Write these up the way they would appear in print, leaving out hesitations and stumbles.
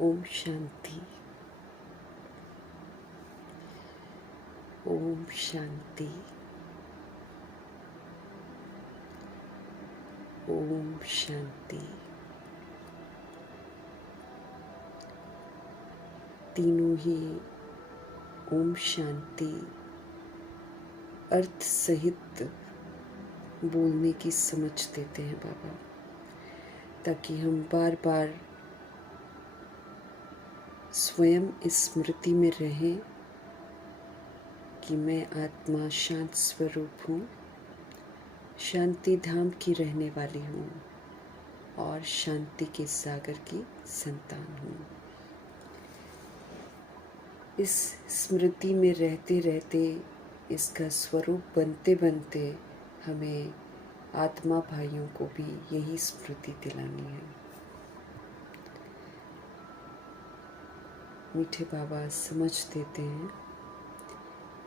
ओम शांति। ओम शांति। ओम शांति। तीनों ही ओम शांति अर्थ सहित बोलने की समझ देते हैं बाबा, ताकि हम बार बार स्वयं इस स्मृति में रहें कि मैं आत्मा शांत स्वरूप हूँ, शांति धाम की रहने वाली हूँ और शांति के सागर की संतान हूँ। इस स्मृति में रहते रहते, इसका स्वरूप बनते बनते हमें आत्मा भाइयों को भी यही स्मृति दिलानी है। मीठे बाबा समझ देते हैं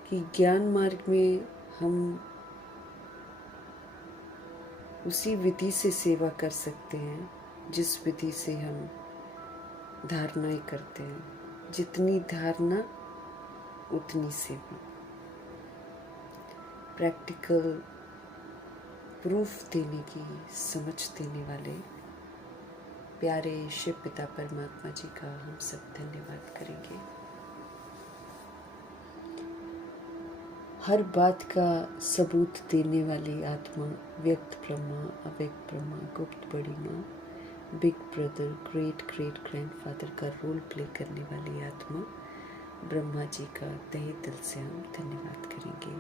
कि ज्ञान मार्ग में हम उसी विधि से सेवा कर सकते हैं जिस विधि से हम धारणाएं करते हैं। जितनी धारणा उतनी सेवा। प्रैक्टिकल प्रूफ देने की समझ देने वाले प्यारे शिव पिता परमात्मा जी का हम सब धन्यवाद करेंगे। हर बात का सबूत देने वाली आत्मा, व्यक्त ब्रह्मा, अव्यक्त ब्रह्मा, गुप्त बड़ी माँ, big brother, great great grandfather का रोल प्ले करने वाली आत्मा ब्रह्मा जी का तहे दिल से हम धन्यवाद करेंगे।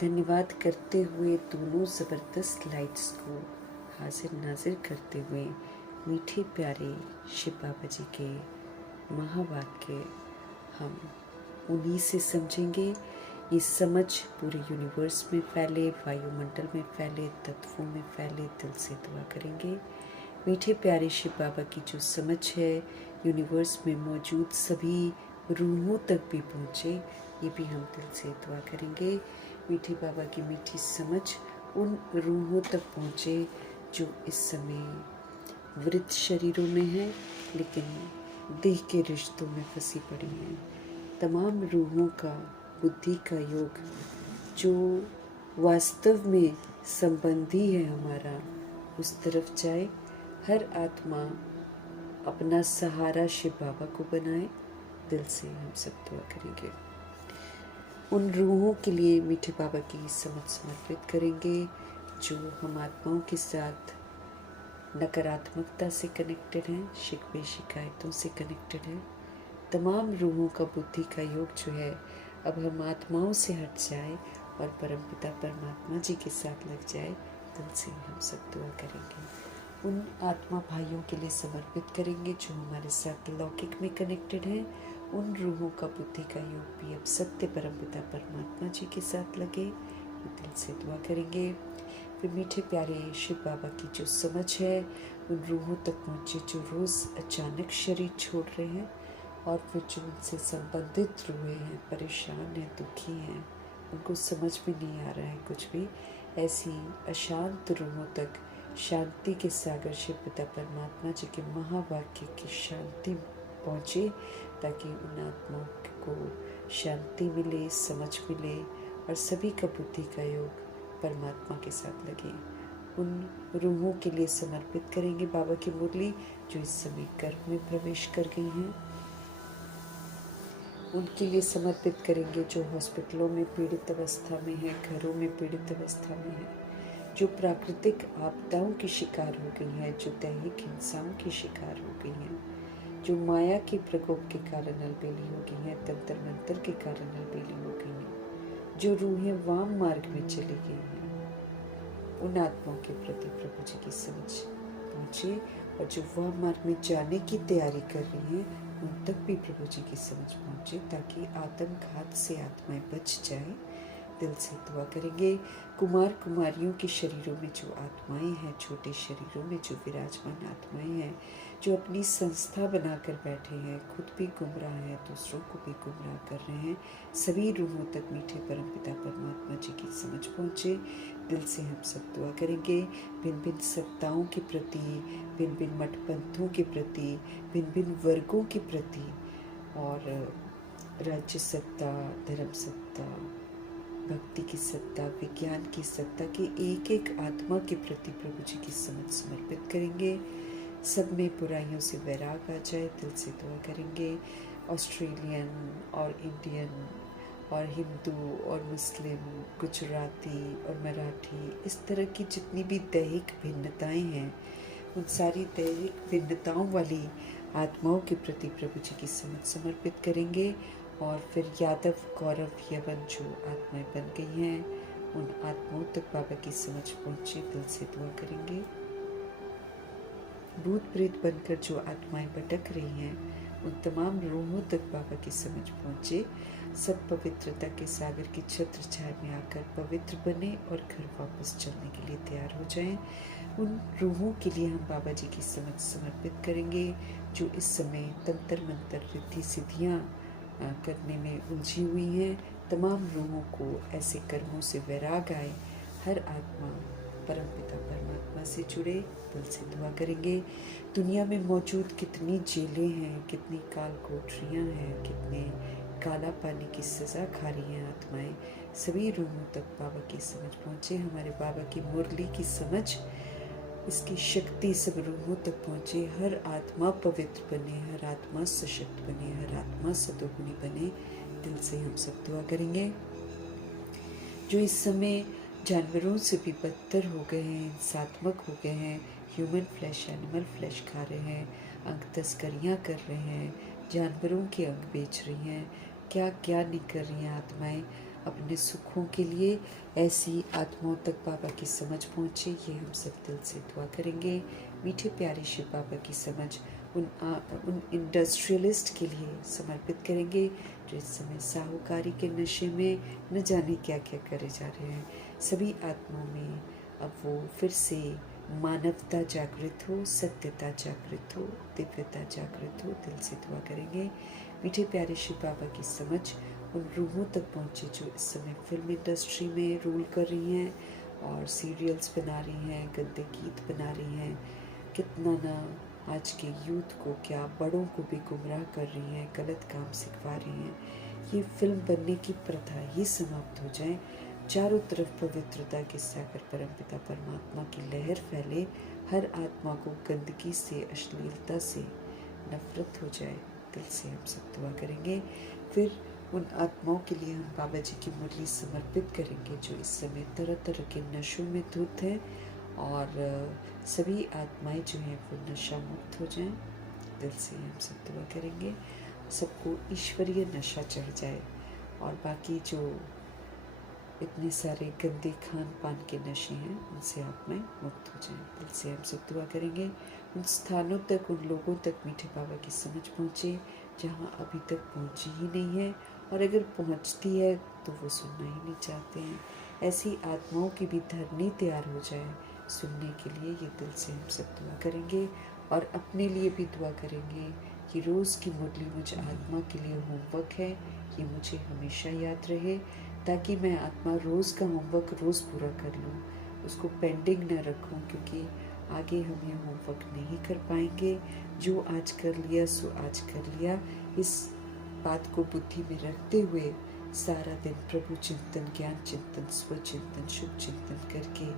धन्यवाद करते हुए दोनों ज़बरदस्त लाइट्स को हाजिर नाजिर करते हुए मीठे प्यारे शिव बाबा जी के महावाक्य हम उन्हीं से समझेंगे। ये समझ पूरे यूनिवर्स में फैले, वायुमंडल में फैले, तत्वों में फैले। दिल से दुआ करेंगे मीठे प्यारे शिव बाबा की जो समझ है यूनिवर्स में मौजूद सभी रूहों तक भी पहुँचे, ये भी हम दिल से दुआ करेंगे। मीठे बाबा की मीठी समझ उन रूहों तक पहुँचे जो इस समय वृद्ध शरीरों में हैं, लेकिन देह के रिश्तों में फंसी पड़ी हैं। तमाम रूहों का बुद्धि का योग जो वास्तव में संबंधी है हमारा, उस तरफ जाए। हर आत्मा अपना सहारा शिव बाबा को बनाए। दिल से हम सब दुआ करेंगे। उन रूहों के लिए मीठे बाबा की समझ समर्पित करेंगे जो हम आत्माओं के साथ नकारात्मकता से कनेक्टेड हैं, शिकवे शिकायतों से कनेक्टेड हैं। तमाम रूहों का बुद्धि का योग जो है अब हम आत्माओं से हट जाए और परमपिता परमात्मा जी के साथ लग जाए। दिल से हम सब दुआ करेंगे। उन आत्मा भाइयों के लिए समर्पित करेंगे जो हमारे साथ लौकिक में कनेक्टेड हैं। उन रूहों का बुद्धि का योग भी अब सत्य परमपिता परमात्मा जी के साथ लगे। दिल से दुआ करेंगे। फिर मीठे प्यारे शिव बाबा की जो समझ है उन रूहों तक पहुँचे जो रोज़ अचानक शरीर छोड़ रहे हैं, और फिर जो उनसे संबंधित रूहें हैं, परेशान हैं, दुखी हैं, उनको समझ में नहीं आ रहा है कुछ भी, ऐसी अशांत रूहों तक शांति के सागर शिव पिता परमात्मा जी के महावाक्य की शांति पहुँचे, ताकि उन आत्माओं को शांति मिले, समझ मिले और सभी का बुद्धि का योग परमात्मा के साथ लगे। उन रूहों के लिए समर्पित करेंगे बाबा की मुरली जो इस समय गर्भ में प्रवेश कर गई हैं। उनके लिए समर्पित करेंगे जो हॉस्पिटलों में पीड़ित अवस्था में है, घरों में पीड़ित अवस्था में है, जो प्राकृतिक आपदाओं की शिकार हो गई हैं, जो दैहिक हिंसाओं की शिकार हो गई हैं, जो माया के प्रकोप के कारण अलबेली हो गई हैं, तंत्र मंत्र के कारण अलबेली हो गई हैं, जो रूहें वाम मार्ग में चली गई हैं, उन आत्माओं के प्रति प्रभु जी की समझ पहुँचे। और जो वाम मार्ग में जाने की तैयारी कर रही हैं उन तक भी प्रभु जी की समझ पहुँचे, ताकि आत्मघात से आत्माएं बच जाए दिल से दुआ करेंगे। कुमार कुमारियों के शरीरों में जो आत्माएं हैं, छोटे शरीरों में जो विराजमान आत्माएं हैं, जो अपनी संस्था बनाकर बैठे हैं, खुद भी गुमराह हैं, दूसरों को भी गुमराह कर रहे हैं, सभी रूहों तक मीठे परमपिता परमात्मा जी की समझ पहुँचे। दिल से हम सब दुआ करेंगे। भिन्न भिन्न सत्ताओं के प्रति, भिन्न भिन्न मठपंथों के प्रति, भिन्न भिन्न वर्गों के प्रति, और राज्य सत्ता, धर्म सत्ता, भक्ति की सत्ता, विज्ञान की सत्ता के एक एक आत्मा के प्रति प्रभु जी की समझ समर्पित करेंगे। सब में बुराइयों से वैराग आ जाए। दिल से दुआ करेंगे। ऑस्ट्रेलियन और इंडियन और हिंदू और मुस्लिम, गुजराती और मराठी, इस तरह की जितनी भी दैहिक भिन्नताएं हैं, उन सारी दैहिक भिन्नताओं वाली आत्माओं के प्रति प्रभु जी की समझ समर्पित करेंगे। और फिर यादव, गौरव, यवन जो आत्माएं बन गई हैं, उन आत्माओं तक बाबा की समझ पहुँचे। दिल से दुआ करेंगे। भूत प्रेत बनकर जो आत्माएं भटक रही हैं, उन तमाम रूहों तक बाबा की समझ पहुँचे। सब पवित्रता के सागर की छत्र छाया में आकर पवित्र बने और घर वापस चलने के लिए तैयार हो जाएं। उन रूहों के लिए हम बाबा जी की समझ समर्पित करेंगे, जो इस समय तंत्र मंत्र, रिद्धि सिद्धियाँ करने में उलझी हुई हैं। तमाम रूहों को ऐसे कर्मों से वैराग आए। हर आत्मा परमपिता परमात्मा से जुड़े। दिल से दुआ करेंगे। दुनिया में मौजूद कितनी जेलें हैं, कितनी काल कोठरियाँ हैं, कितने काला पानी की सज़ा खा रही हैं आत्माएं, सभी रूहों तक बाबा की समझ पहुँचे। हमारे बाबा की मुरली की समझ, इसकी शक्ति सब रूहों तक पहुँचे। हर आत्मा पवित्र बने, हर आत्मा सशक्त बने, हर आत्मा सतोगुणी बने। दिल से हम सब दुआ करेंगे। जो इस समय जानवरों से भी बदतर हो गए हैं, हिंसात्मक हो गए हैं, ह्यूमन फ्लैश, एनिमल फ्लैश खा रहे हैं, अंग तस्करियाँ कर रहे हैं, जानवरों के अंग बेच रही हैं, क्या क्या नहीं कर रही हैं आत्माएं अपने सुखों के लिए, ऐसी आत्माओं तक बाबा की समझ पहुँचे। ये हम सब दिल से दुआ करेंगे। मीठे प्यारे शिव बाबा की समझ उन इंडस्ट्रियलिस्ट के लिए समर्पित करेंगे, जो इस समय साहूकारी के नशे में न जाने क्या क्या करे जा रहे हैं। सभी आत्माओं में अब वो फिर से मानवता जागृत हो, सत्यता जागृत हो, दिव्यता जागृत हो। दिल से दुआ करेंगे। मीठे प्यारे शिव बाबा की समझ उन रूहों तक पहुँचे, जो इस समय फिल्म इंडस्ट्री में रूल कर रही हैं और सीरियल्स बना रही हैं, गंदे गीत बना रही हैं। कितना ना आज के यूथ को, क्या बड़ों को भी गुमराह कर रही हैं, गलत काम सिखा रही हैं। ये फिल्म बनने की प्रथा ही समाप्त हो जाए। चारों तरफ पवित्रता के सागर परमपिता परमात्मा की लहर फैले। हर आत्मा को गंदगी से, अश्लीलता से नफरत हो जाए। दिल से हम सब दुआ करेंगे। फिर उन आत्माओं के लिए हम बाबा जी की मुरली समर्पित करेंगे, जो इस समय तरह तरह के नशों में धुत हैं, और सभी आत्माएं जो हैं वो नशा मुक्त हो जाएं। दिल से हम सब दुआ करेंगे। सबको ईश्वरीय नशा चढ़ जाए, और बाकी जो इतने सारे गंदे खान पान के नशे हैं, उनसे आत्माएं मुक्त हो जाएं। दिल से हम सब दुआ करेंगे। उन स्थानों तक, उन लोगों तक मीठे बाबा की समझ पहुँचे जहाँ अभी तक पहुँची ही नहीं है, और अगर पहुँचती है तो वो सुनना ही नहीं चाहते हैं। ऐसी आत्माओं की भी धरनी तैयार हो जाए सुनने के लिए। ये दिल से हम सब दुआ करेंगे, और अपने लिए भी दुआ करेंगे कि रोज़ की मुरली मुझ आत्मा के लिए होमवर्क है, ये मुझे हमेशा याद रहे, ताकि मैं आत्मा रोज़ का होमवर्क रोज़ पूरा कर लूँ, उसको पेंडिंग न रखूँ, क्योंकि आगे हम ये होमवर्क नहीं कर पाएंगे। जो आज कर लिया सो आज कर लिया। इस बात को बुद्धि में रखते हुए सारा दिन प्रभु चिंतन, ज्ञान चिंतन, स्वचिंतन, शुभ चिंतन करके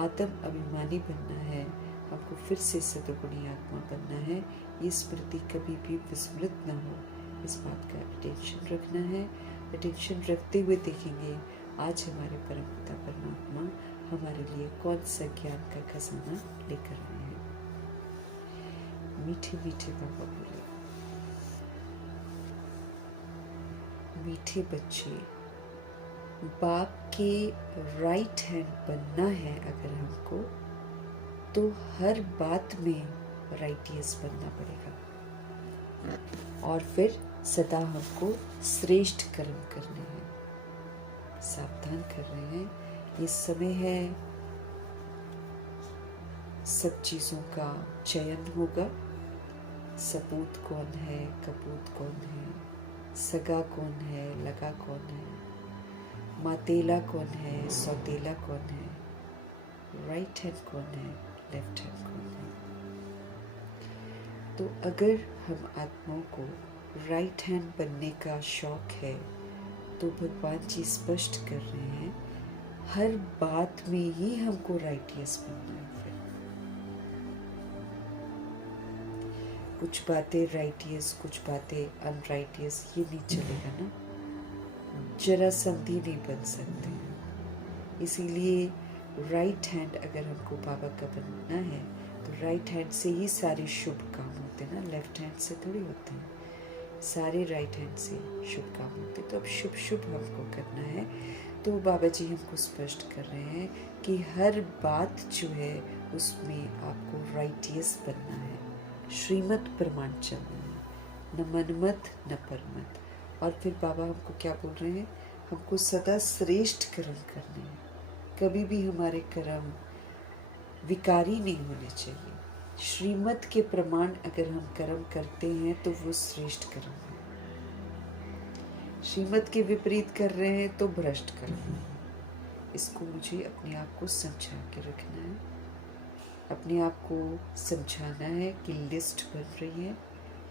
आत्म अभिमानी बनना है। हमको फिर से सतगुणी आत्मा बनना है। ये स्मृति कभी भी विस्मृत ना हो, इस बात का अटेंशन रखना है। अटेंशन रखते हुए देखेंगे आज हमारे परमपिता परमात्मा हमारे लिए कौन सा ज्ञान का खजाना लेकर आए हैं। मीठे मीठे बाबा बोले, मीठे बच्चे, बाप के राइट हैंड बनना है अगर हमको, तो हर बात में राइटियस बनना पड़ेगा, और फिर सदा हमको श्रेष्ठ कर्म करने हैं। सावधान कर रहे हैं। ये समय है, सब चीज़ों का चयन होगा। सपूत कौन है, कपूत कौन है, सगा कौन है, लगा कौन है, मातेला कौन है, सौतेला कौन है, राइट हैंड कौन है, लेफ्ट हैंड कौन है। तो अगर हम आत्माओं को राइट हैंड बनने का शौक है तो भगवान जी स्पष्ट कर रहे हैं हर बात में ही हमको राइटियस बनना है। फिर कुछ बातें राइटियस, कुछ बातें अनराइटियस, ये नहीं चलेगा ना। जरा संधि नहीं बन सकते। इसीलिए राइट हैंड अगर हमको बाबा का बनना है तो राइट हैंड से ही सारे शुभ काम होते हैं ना, लेफ्ट हैंड से थोड़ी होते हैं। सारे राइट हैंड से शुभ काम होते हैं। तो अब शुभ शुभ हमको करना है। तो बाबा जी हमको स्पष्ट कर रहे हैं कि हर बात जो है उसमें आपको राइटियस बनना है, श्रीमत प्रमाण चलना है, न मनमत न परमत। और फिर बाबा हमको क्या बोल रहे हैं, हमको सदा श्रेष्ठ कर्म करने हैं। कभी भी हमारे कर्म विकारी नहीं होने चाहिए। श्रीमत के प्रमाण अगर हम कर्म करते हैं तो वो श्रेष्ठ कर्म है। श्रीमत के विपरीत कर रहे हैं तो भ्रष्ट कर्म है। इसको मुझे अपने आप को समझा के रखना है, अपने आप को समझाना है कि लिस्ट बन रही है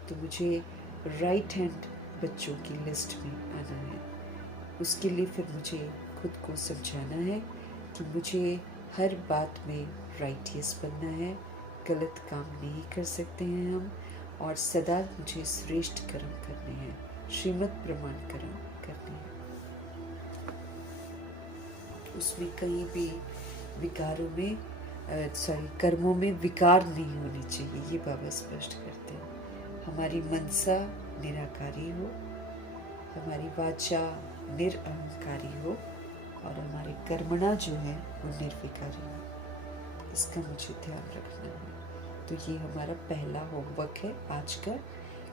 तो मुझे राइट हैंड बच्चों की लिस्ट में आना है। उसके लिए फिर मुझे खुद को समझाना है कि मुझे हर बात में राइटियस बनना है, गलत काम नहीं कर सकते हैं हम, और सदा मुझे श्रेष्ठ कर्म करने हैं, श्रीमत प्रमाण कर्म करने हैं। उसमें कहीं भी विकारों में कर्मों में विकार नहीं होनी चाहिए, ये बाबा स्पष्ट करते हैं। हमारी मनसा निराकारी हो, हमारी वाचा निरअहंकारी हो, और हमारी कर्मणा जो है वो निर्विकारी हो। इसका मुझे ध्यान रखना है। तो ये हमारा पहला होमवर्क है आज का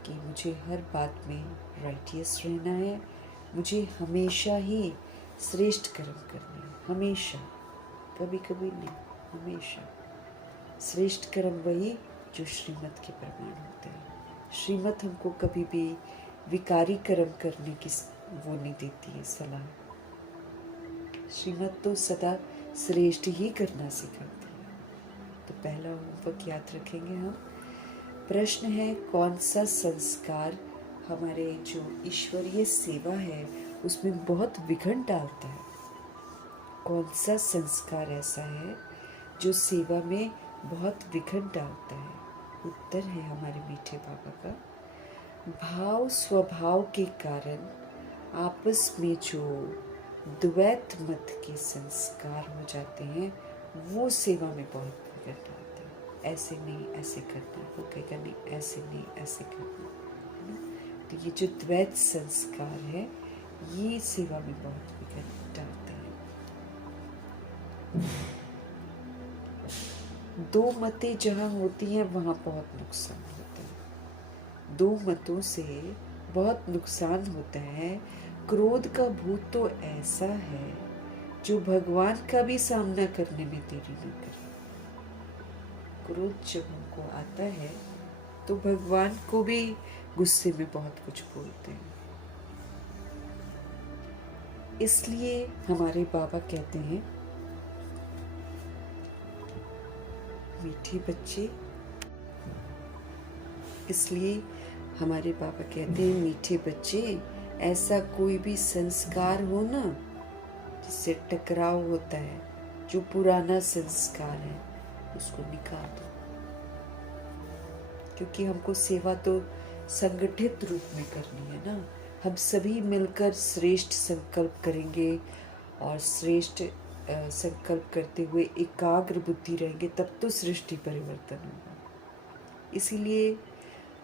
कि मुझे हर बात में राइटियस रहना है, मुझे हमेशा ही श्रेष्ठ कर्म करने हैं, हमेशा, कभी कभी नहीं, हमेशा। श्रेष्ठ कर्म वही जो श्रीमत के प्रमाण होते हैं। श्रीमत हमको कभी भी विकारी कर्म करने की वो नहीं देती है सलाह। श्रीमत तो सदा श्रेष्ठ ही करना सिखाती है। तो पहला होमवर्क याद रखेंगे हम। प्रश्न है, कौन सा संस्कार हमारे जो ईश्वरीय सेवा है उसमें बहुत विघ्न डालता है? कौन सा संस्कार ऐसा है जो सेवा में बहुत विघ्न डालता है? उत्तर है हमारे मीठे बाबा का, भाव स्वभाव के कारण आपस में जो द्वैत मत के संस्कार हो जाते हैं वो सेवा में बहुत विघ्न डालते हैं। ऐसे नहीं ऐसे करना, वो कहेगा नहीं ऐसे नहीं ऐसे करना, है ना। तो ये जो द्वैत संस्कार है ये सेवा में बहुत विघ्न डालते हैं। दो मतें जहाँ होती हैं वहाँ बहुत नुकसान होता है। दो मतों से बहुत नुकसान होता है। क्रोध का भूत तो ऐसा है जो भगवान का भी सामना करने में देरी न करे। क्रोध जब हमको आता है तो भगवान को भी गुस्से में बहुत कुछ बोलते हैं। इसलिए हमारे बाबा कहते हैं, मीठे बच्चे, इसलिए हमारे बाबा कहते हैं, मीठे बच्चे, ऐसा कोई भी संस्कार हो ना जिससे टकराव होता है, जो पुराना संस्कार है उसको निकाल दो। क्योंकि हमको सेवा तो संगठित रूप में करनी है ना। हम सभी मिलकर श्रेष्ठ संकल्प करेंगे और श्रेष्ठ संकल्प करते हुए एकाग्र बुद्धि रहेंगे, तब तो सृष्टि परिवर्तन होगा। इसीलिए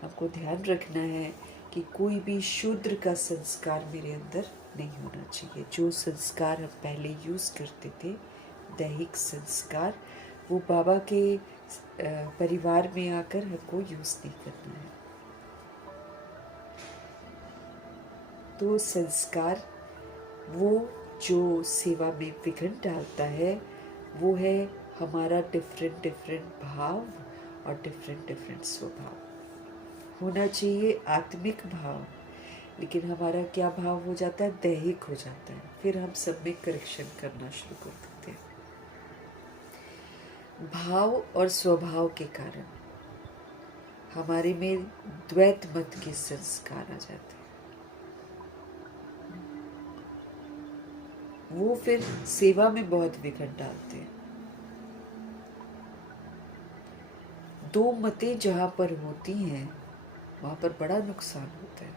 हमको ध्यान रखना है कि कोई भी शूद्र का संस्कार मेरे अंदर नहीं होना चाहिए। जो संस्कार हम पहले यूज़ करते थे, दैहिक संस्कार, वो बाबा के परिवार में आकर हमको यूज़ नहीं करना है। तो संस्कार वो जो सेवा में विघ्न डालता है वो है हमारा डिफरेंट डिफरेंट भाव और डिफरेंट डिफरेंट स्वभाव। होना चाहिए आत्मिक भाव, लेकिन हमारा क्या भाव हो जाता है, दैहिक हो जाता है। फिर हम सब में करेक्शन करना शुरू कर देते हैं। भाव और स्वभाव के कारण हमारे में द्वैत मत के संस्कार आ जाते हैं। वो फिर सेवा में बहुत विघ्न डालते हैं। दो मतें जहां पर होती हैं वहां पर बड़ा नुकसान होता है।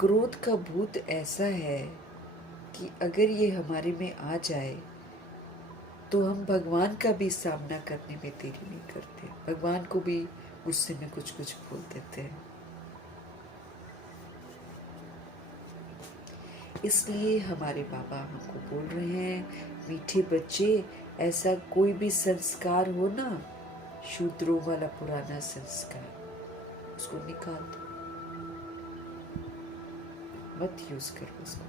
क्रोध का भूत ऐसा है कि अगर ये हमारे में आ जाए तो हम भगवान का भी सामना करने में देरी नहीं करते, भगवान को भी गुस्से में कुछ कुछ बोल देते हैं। इसलिए हमारे बाबा हमको बोल रहे हैं, मीठे बच्चे, ऐसा कोई भी संस्कार हो ना, शूद्रों वाला पुराना संस्कार, उसको निकाल दो, मत यूज करो उसको।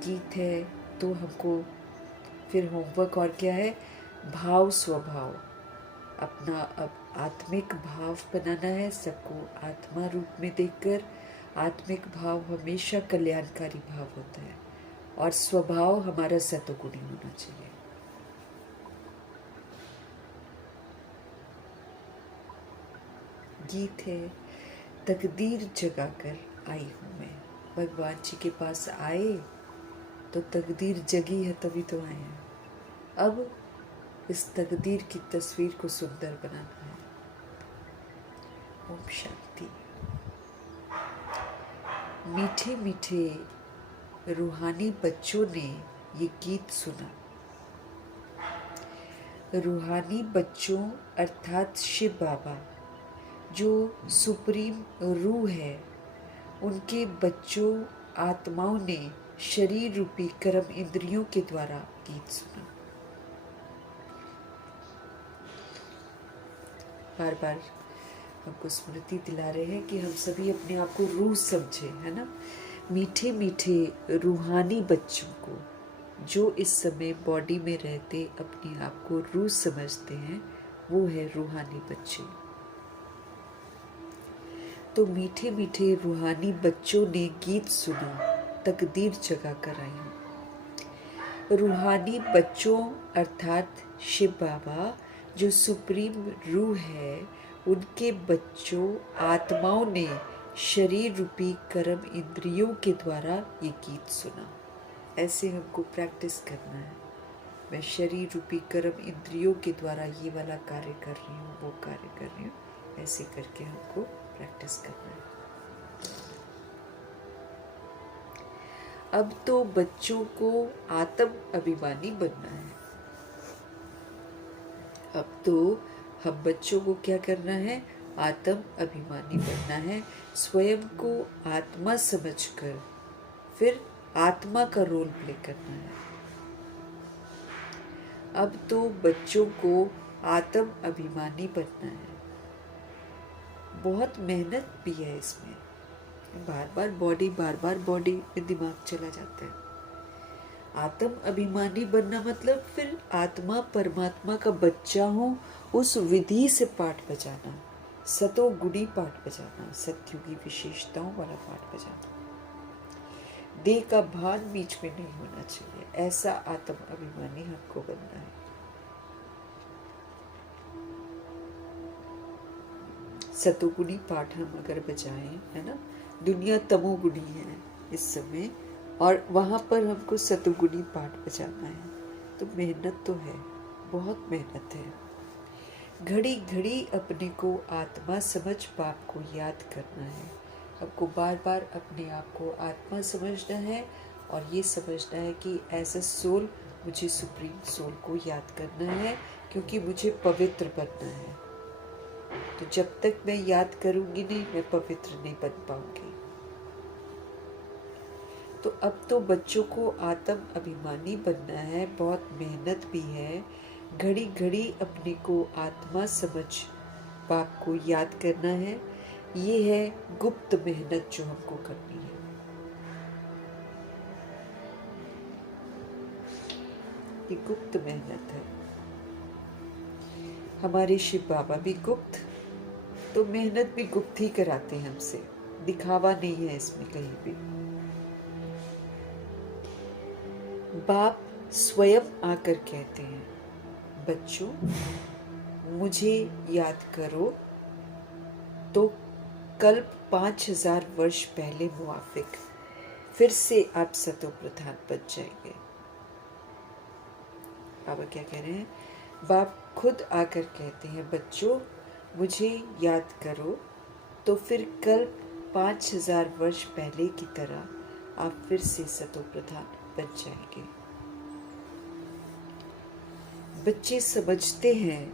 गीत है तो हमको फिर होमवर्क और क्या है, भाव स्वभाव, अपना अब आत्मिक भाव बनाना है, सबको आत्मा रूप में देखकर। आत्मिक भाव हमेशा कल्याणकारी भाव होता है और स्वभाव हमारा सतोगुणी होना चाहिए। गीत है, तकदीर जगाकर आई हूं मैं। भगवान जी के पास आए तो तकदीर जगी है तभी तो आए हैं। अब इस तकदीर की तस्वीर को सुंदर बनाना है। ओम शांति। मीठे मीठे रूहानी बच्चों ने ये गीत सुना। रूहानी बच्चों अर्थात शिव बाबा जो सुप्रीम रूह है, उनके बच्चों आत्माओं ने शरीर रूपी कर्म इंद्रियों के द्वारा गीत सुना। बार बार हमको स्मृति दिला रहे हैं कि हम सभी अपने आप को रूह समझे, है ना। मीठे मीठे रूहानी बच्चों को जो इस समय बॉडी में रहते अपने आप को रूह समझते हैं, वो है रूहानी बच्चे। तो मीठे मीठे रूहानी बच्चों ने गीत सुना, तकदीर जगा कर आई हूं। रूहानी बच्चों अर्थात शिव बाबा जो सुप्रीम रूह है, उनके बच्चों आत्माओं ने शरीर रूपी कर्म इंद्रियों के द्वारा ये गीत सुना। ऐसे हमको प्रैक्टिस करना है। मैं शरीर रूपी कर्म इंद्रियों के द्वारा ये वाला कार्य कर रही हूँ, वो कार्य कर रही हूँ, ऐसे करके हमको प्रैक्टिस करना है। अब तो बच्चों को आत्म अभिमानी बनना है। अब तो हम बच्चों को क्या करना है, आत्म अभिमानी बनना है। स्वयं को आत्मा समझकर फिर आत्मा का रोल प्ले करना है। अब तो बच्चों को आत्म अभिमानी बनना है। बहुत मेहनत भी है इसमें, बार बार बॉडी में दिमाग चला जाता है। आत्म अभिमानी बनना मतलब फिर आत्मा परमात्मा का बच्चा हो, उस विधि से पाठ बजाना, सतोगुणी पाठ बजाना, सत्युगी विशेषताओं वाला पाठ बजाना। देह का भान बीच में नहीं होना चाहिए, ऐसा आत्म अभिमानी हमको बनना है। सतोगुणी पाठ हम अगर बजाएं, है ना, दुनिया तमोगुणी है इस समय, और वहां पर हमको सतोगुणी पाठ बजाना है, तो मेहनत तो है, बहुत मेहनत है। घड़ी घड़ी अपने को आत्मा समझ बाप को याद करना है। आपको बार बार अपने आप को आत्मा समझना है और ये समझना है कि एज अ सोल मुझे सुप्रीम सोल को याद करना है, क्योंकि मुझे पवित्र बनना है। तो जब तक मैं याद करूंगी नहीं, मैं पवित्र नहीं बन पाऊंगी। तो अब तो बच्चों को आत्म अभिमानी बनना है, बहुत मेहनत भी है। घड़ी घड़ी अपने को आत्मा समझ बाप को याद करना है। ये है गुप्त मेहनत जो हमको करनी है। ये गुप्त मेहनत है। हमारे शिव बाबा भी गुप्त, तो मेहनत भी गुप्त ही कराते हैं हमसे, दिखावा नहीं है इसमें कहीं भी। बाप स्वयं आकर कहते हैं, बच्चों मुझे याद करो तो कल्प 5000 वर्ष पहले मुआफिक फिर से आप सतो प्रधान बन जाएंगे। बाबा क्या कह रहे हैं? बाप खुद आकर कहते हैं, बच्चों मुझे याद करो तो फिर कल्प 5000 वर्ष पहले की तरह आप फिर से सतो प्रधान बन जाएंगे। बच्चे समझते हैं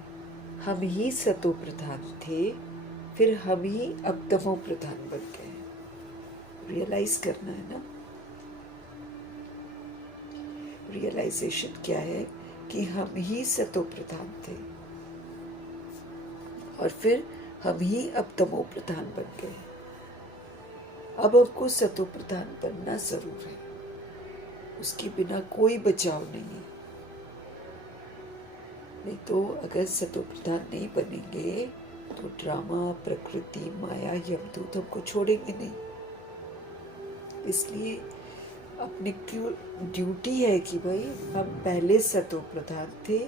हम ही सतो प्रधान थे, फिर हम ही अब तमो प्रधान बन गए। रियलाइज करना है ना, रियलाइजेशन क्या है कि हम ही सतो प्रधान थे और फिर हम ही अब तमो प्रधान बन गए। अब हमको सतो प्रधान बनना जरूर है, उसके बिना कोई बचाव नहीं है। नहीं तो अगर सतो प्रधान नहीं बनेंगे तो ड्रामा, प्रकृति, माया, यमदूत हमको छोड़ेंगे नहीं। इसलिए अपनी क्यों ड्यूटी है कि भाई हम पहले सतो प्रधान थे,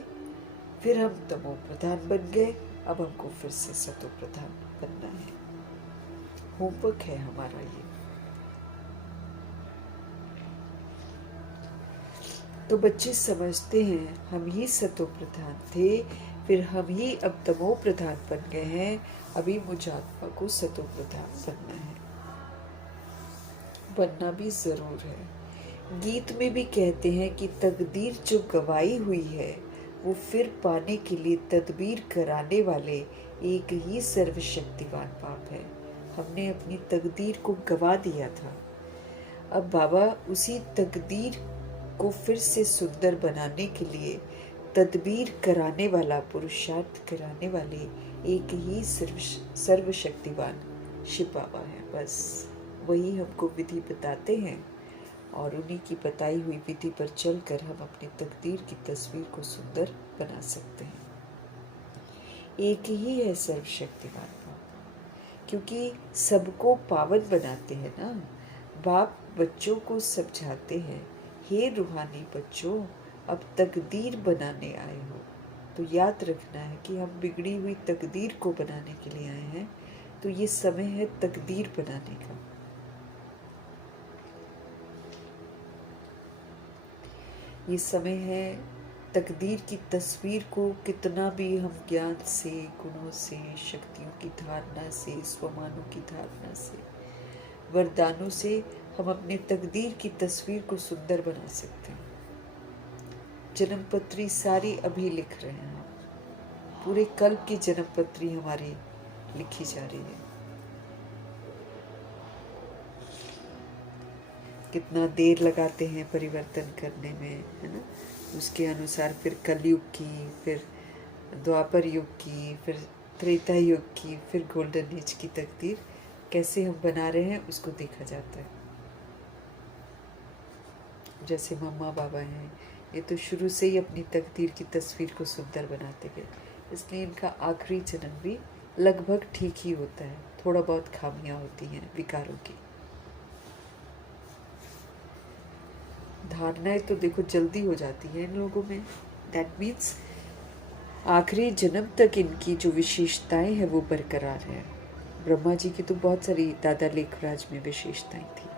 फिर हम तमो प्रधान बन गए, अब हमको फिर से सतो प्रधान बनना है। होमवर्क है हमारा ये। तो बच्चे समझते हैं हम ही सतो प्रधान थे, फिर हम ही अब तमो प्रधान बन गए हैं, अभी मुझ आत्मा को सतो प्रधान बनना है। बनना भी जरूर है। गीत में भी कहते हैं कि तकदीर जो गवाई हुई है वो फिर पाने के लिए तदबीर कराने वाले एक ही सर्वशक्तिवान बाप है। हमने अपनी तकदीर को गवा दिया था, अब बाबा उसी तकदीर को फिर से सुंदर बनाने के लिए तदबीर कराने वाला, पुरुषार्थ कराने वाले एक ही सर्वशक्तिवान शिव बाबा है। बस वही हमको विधि बताते हैं और उन्हीं की बताई हुई विधि पर चलकर हम अपनी तकदीर की तस्वीर को सुंदर बना सकते हैं। एक ही है सर्वशक्तिवान बाबा, क्योंकि सबको पावन बनाते हैं ना। बाप बच्चों को समझाते हैं, हे रूहानी बच्चों अब तकदीर बनाने आए हो। तो याद रखना है कि हम बिगड़ी हुई तकदीर को बनाने के लिए आए हैं, तो ये समय है तकदीर बनाने का। ये समय है तकदीर की तस्वीर को कितना भी हम ज्ञान से, गुणों से, शक्तियों की धारणा से, स्वमानों की धारणा से, वरदानों से हम अपने तकदीर की तस्वीर को सुंदर बना सकते हैं। जन्मपत्री सारी अभी लिख रहे हैं हम, पूरे कल्प की जन्मपत्री हमारी लिखी जा रही है। कितना देर लगाते हैं परिवर्तन करने में, है ना। उसके अनुसार फिर कलयुग की, फिर द्वापर युग की, फिर त्रेता युग की, फिर गोल्डन एज की तकदीर कैसे हम बना रहे हैं उसको देखा जाता है। जैसे मम्मा बाबा हैं, ये तो शुरू से ही अपनी तकदीर की तस्वीर को सुंदर बनाते गए, इसलिए इनका आखिरी जन्म भी लगभग ठीक ही होता है। थोड़ा बहुत खामियां होती हैं विकारों की। धारणाएं तो देखो जल्दी हो जाती है इन लोगों में। दैट मीन्स आखिरी जन्म तक इनकी जो विशेषताएं हैं वो बरकरार है। ब्रह्मा जी की तो बहुत सारी दादा लेखराज में विशेषताएं थी।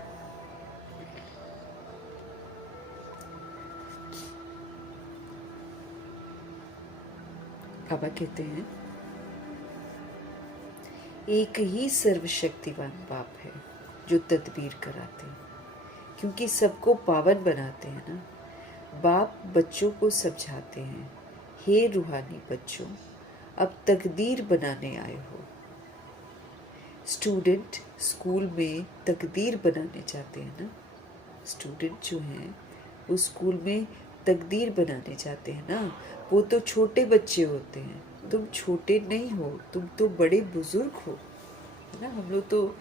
बाबा कहते हैं एक ही सर्वशक्तिवान बाप है जो तदबीर कराते हैं, क्योंकि सबको पावन बनाते हैं ना। बाप बच्चों को समझाते हैं, हे रूहानी बच्चों अब तकदीर बनाने आए हो। स्टूडेंट स्कूल में तकदीर बनाने चाहते हैं ना। स्टूडेंट जो हैं वो स्कूल में तकदीर बनाने चाहते हैं ना। वो तो छोटे बच्चे होते हैं, तुम छोटे नहीं हो, तुम तो बड़े बुजुर्ग हो, है ना। हम लोग तो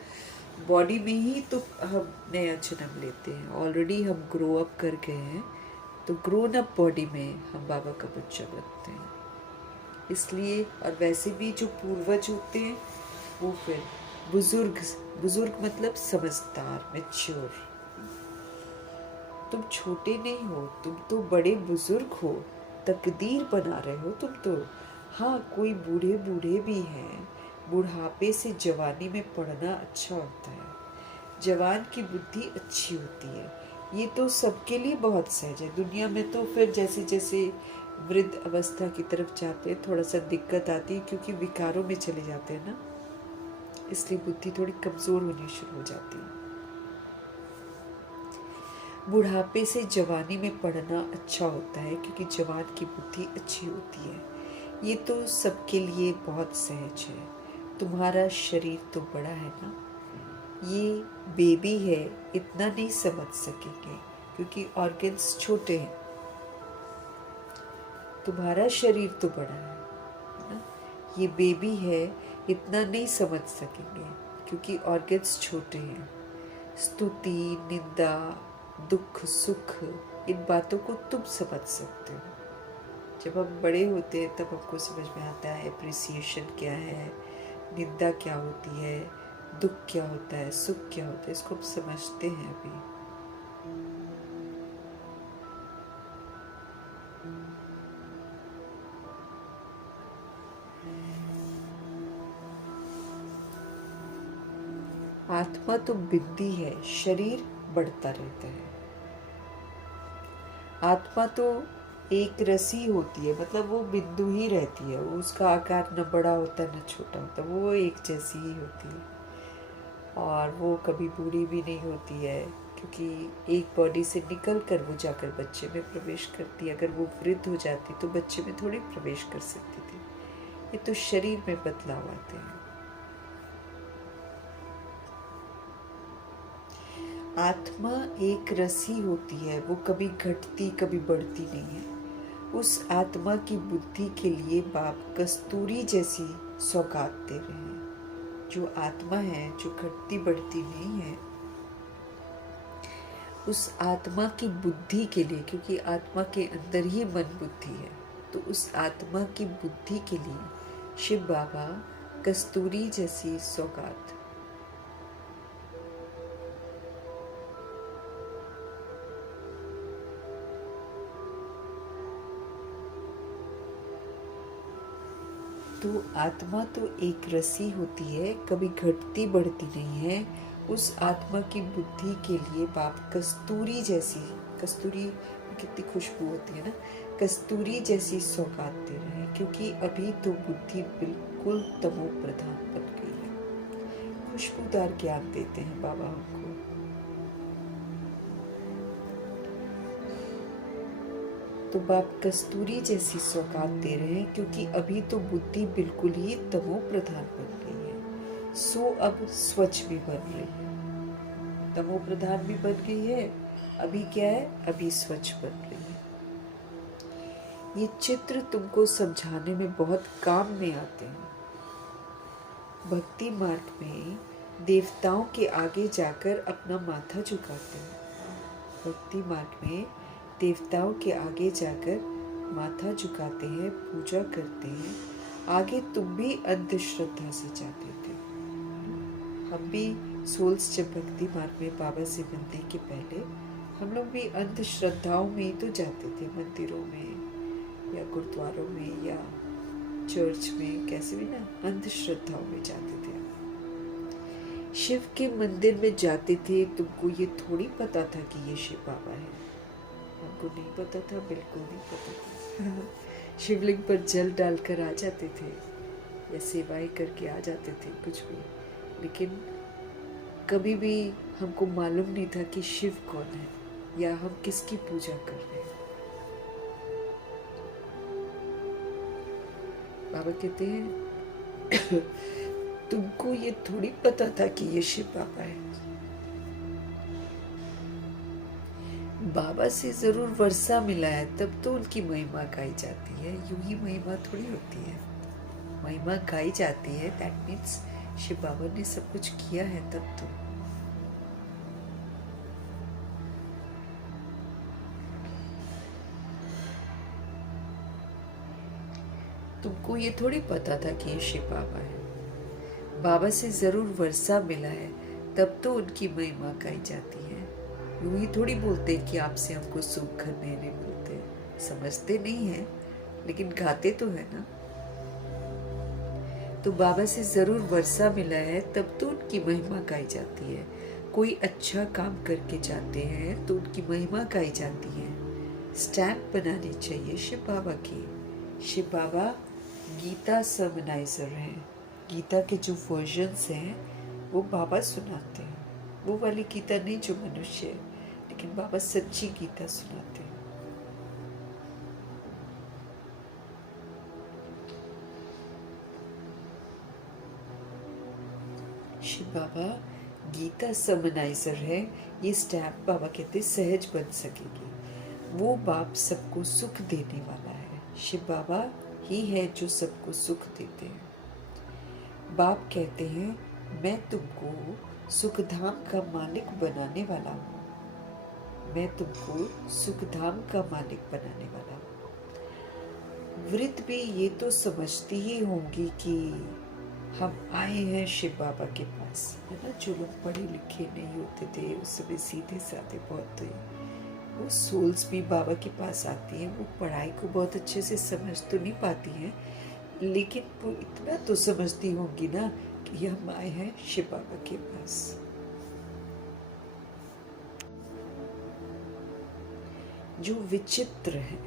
बॉडी में ही तो हम नया जन्म लेते हैं, ऑलरेडी हम ग्रो अप कर गए हैं, तो ग्रोन अप बॉडी में हम बाबा का बच्चा बनते हैं। इसलिए और वैसे भी जो पूर्वज होते हैं वो फिर बुजुर्ग, बुजुर्ग मतलब समझदार, मैच्योर। तुम छोटे नहीं हो, तुम तो बड़े बुजुर्ग हो, तकदीर बना रहे हो तुम तो। हाँ, कोई बूढ़े बूढ़े भी हैं, बुढ़ापे से जवानी में पढ़ना अच्छा होता है, जवान की बुद्धि अच्छी होती है। ये तो सबके लिए बहुत सहज है। दुनिया में तो फिर जैसे जैसे वृद्ध अवस्था की तरफ जाते हैं थोड़ा सा दिक्कत आती है, क्योंकि विकारों में चले जाते हैं ना, इसलिए बुद्धि थोड़ी कमजोर होनी शुरू हो जाती है। बुढ़ापे से जवानी में पढ़ना अच्छा होता है, क्योंकि जवान की बुद्धि अच्छी होती है। ये तो सबके लिए बहुत सहज है। तुम्हारा शरीर तो बड़ा है ना, ये बेबी है, इतना नहीं समझ सकेंगे क्योंकि ऑर्गन्स छोटे हैं। तुम्हारा शरीर तो बड़ा है ना, ये बेबी है, इतना नहीं समझ सकेंगे क्योंकि ऑर्गन्स छोटे हैं। स्तुति, निंदा, दुख, सुख, इन बातों को तुम समझ सकते हो। जब हम बड़े होते हैं तब हमको समझ में आता है एप्रिसिएशन क्या है, निंदा क्या होती है, दुख क्या होता है, सुख क्या होता है, इसको हम समझते हैं अभी। आत्मा तो बिंदी है, शरीर बढ़ता रहता है। आत्मा तो एक रसी होती है, मतलब वो बिंदु ही रहती है, उसका आकार न बड़ा होता न छोटा होता, वो एक जैसी ही होती है। और वो कभी बूढ़ी भी नहीं होती है, क्योंकि एक बॉडी से निकल कर वो जाकर बच्चे में प्रवेश करती है। अगर वो वृद्ध हो जाती तो बच्चे में थोड़ी प्रवेश कर सकती थी। ये तो शरीर में बदलाव आते हैं। आत्मा एक रसी होती है, वो कभी घटती कभी बढ़ती नहीं है। उस आत्मा की बुद्धि के लिए बाप कस्तूरी जैसी सौगात दे रहे हैं। जो आत्मा है, जो घटती बढ़ती नहीं है, उस आत्मा की बुद्धि के लिए, क्योंकि आत्मा के अंदर ही मन बुद्धि है, तो उस आत्मा की बुद्धि के लिए शिव बाबा कस्तूरी जैसी सौगात। तो आत्मा तो एक रसी होती है, कभी घटती बढ़ती नहीं है। उस आत्मा की बुद्धि के लिए बाप कस्तूरी जैसी, कस्तूरी कितनी खुशबू होती है ना, कस्तूरी जैसी सौगात दे रहे हैं, क्योंकि अभी तो बुद्धि बिल्कुल तमो प्रधान बन गई है। खुशबूदार ज्ञान देते हैं बाबा हमको। तो बाप कस्तूरी जैसी सौगात दे रहे हैं, क्योंकि अभी तो बुद्धि बिल्कुल ही तमो प्रधान बन गई है, सो अब स्वच्छ भी बन रही है। तमो प्रधान भी बन गई है, अभी क्या है, अभी स्वच्छ बन रही है। ये चित्र तुमको समझाने में बहुत काम में आते हैं। भक्ति मार्ग में देवताओं के आगे जाकर अपना माथा झुकाते हैं। भक्ति मार्ग में देवताओं के आगे जाकर माथा झुकाते हैं, पूजा करते हैं। आगे तुम भी अंधश्रद्धा से जाते थे। हम भी सोल्स जब भक्ति मार्ग में बाबा से मिलने के पहले हम लोग भी अंधश्रद्धाओं में ही तो जाते थे, मंदिरों में या गुरुद्वारों में या चर्च में, कैसे भी ना अंधश्रद्धाओं में जाते थे। शिव के मंदिर में जाते थे, तुमको ये थोड़ी पता था कि ये शिव बाबा है। हमको नहीं पता था, बिल्कुल नहीं पता था। शिवलिंग पर जल डालकर आ जाते थे या सेवाएं करके आ जाते थे, कुछ भी, लेकिन कभी भी हमको मालूम नहीं था कि शिव कौन है या हम किसकी पूजा कर रहे हैं। बाबा कहते हैं तुमको ये थोड़ी पता था कि ये शिव बाबा है। बाबा से जरूर वर्षा मिला है, तब तो उनकी महिमा गाई जाती है। यूं ही महिमा थोड़ी होती है, महिमा गाई जाती है, दैट मीन्स शिव बाबा ने सब कुछ किया है तब तो। तुमको ये थोड़ी पता था कि ये शिव बाबा है। बाबा से जरूर वर्षा मिला है, तब तो उनकी महिमा गाई जाती है। यूं ही थोड़ी बोलते हैं कि आपसे हमको सुख घर मेले मिलते हैं। समझते नहीं है, लेकिन गाते तो है ना। तो बाबा से जरूर वर्षा मिला है, तब तो उनकी महिमा गाई जाती है। कोई अच्छा काम करके जाते हैं तो उनकी महिमा गाई जाती है। स्टैम्प बनानी चाहिए शिव बाबा की। शिव बाबा गीता सर्मनाइजर है। गीता के जो वर्जन्स हैं वो बाबा सुनाते हैं। वो वाली गीता नहीं जो मनुष्य है, लेकिन बाबा सच्ची गीता सुनाते हैं। शिव बाबा गीता सर्मनाइजर है। ये स्टैम्प बाबा कहते सहज बन सकेगी। वो बाप सबको सुख देने वाला है। शिव बाबा ही है जो सबको सुख देते हैं। बाप कहते हैं मैं तुमको सुखधाम का मालिक बनाने वाला हूँ। मैं तुमको सुखधाम का मालिक बनाने वाला हूँ। वृद्ध भी ये तो समझती ही होंगी कि हम आए हैं शिव बाबा के पास, है ना। जो लोग पढ़े लिखे नहीं होते थे उस समय, सीधे साधे बहुत थे, वो सोल्स भी बाबा के पास आती हैं। वो पढ़ाई को बहुत अच्छे से समझ तो नहीं पाती हैं, लेकिन वो इतना तो समझती होंगी ना कि हम आए हैं शिव बाबा के पास। जो विचित्र है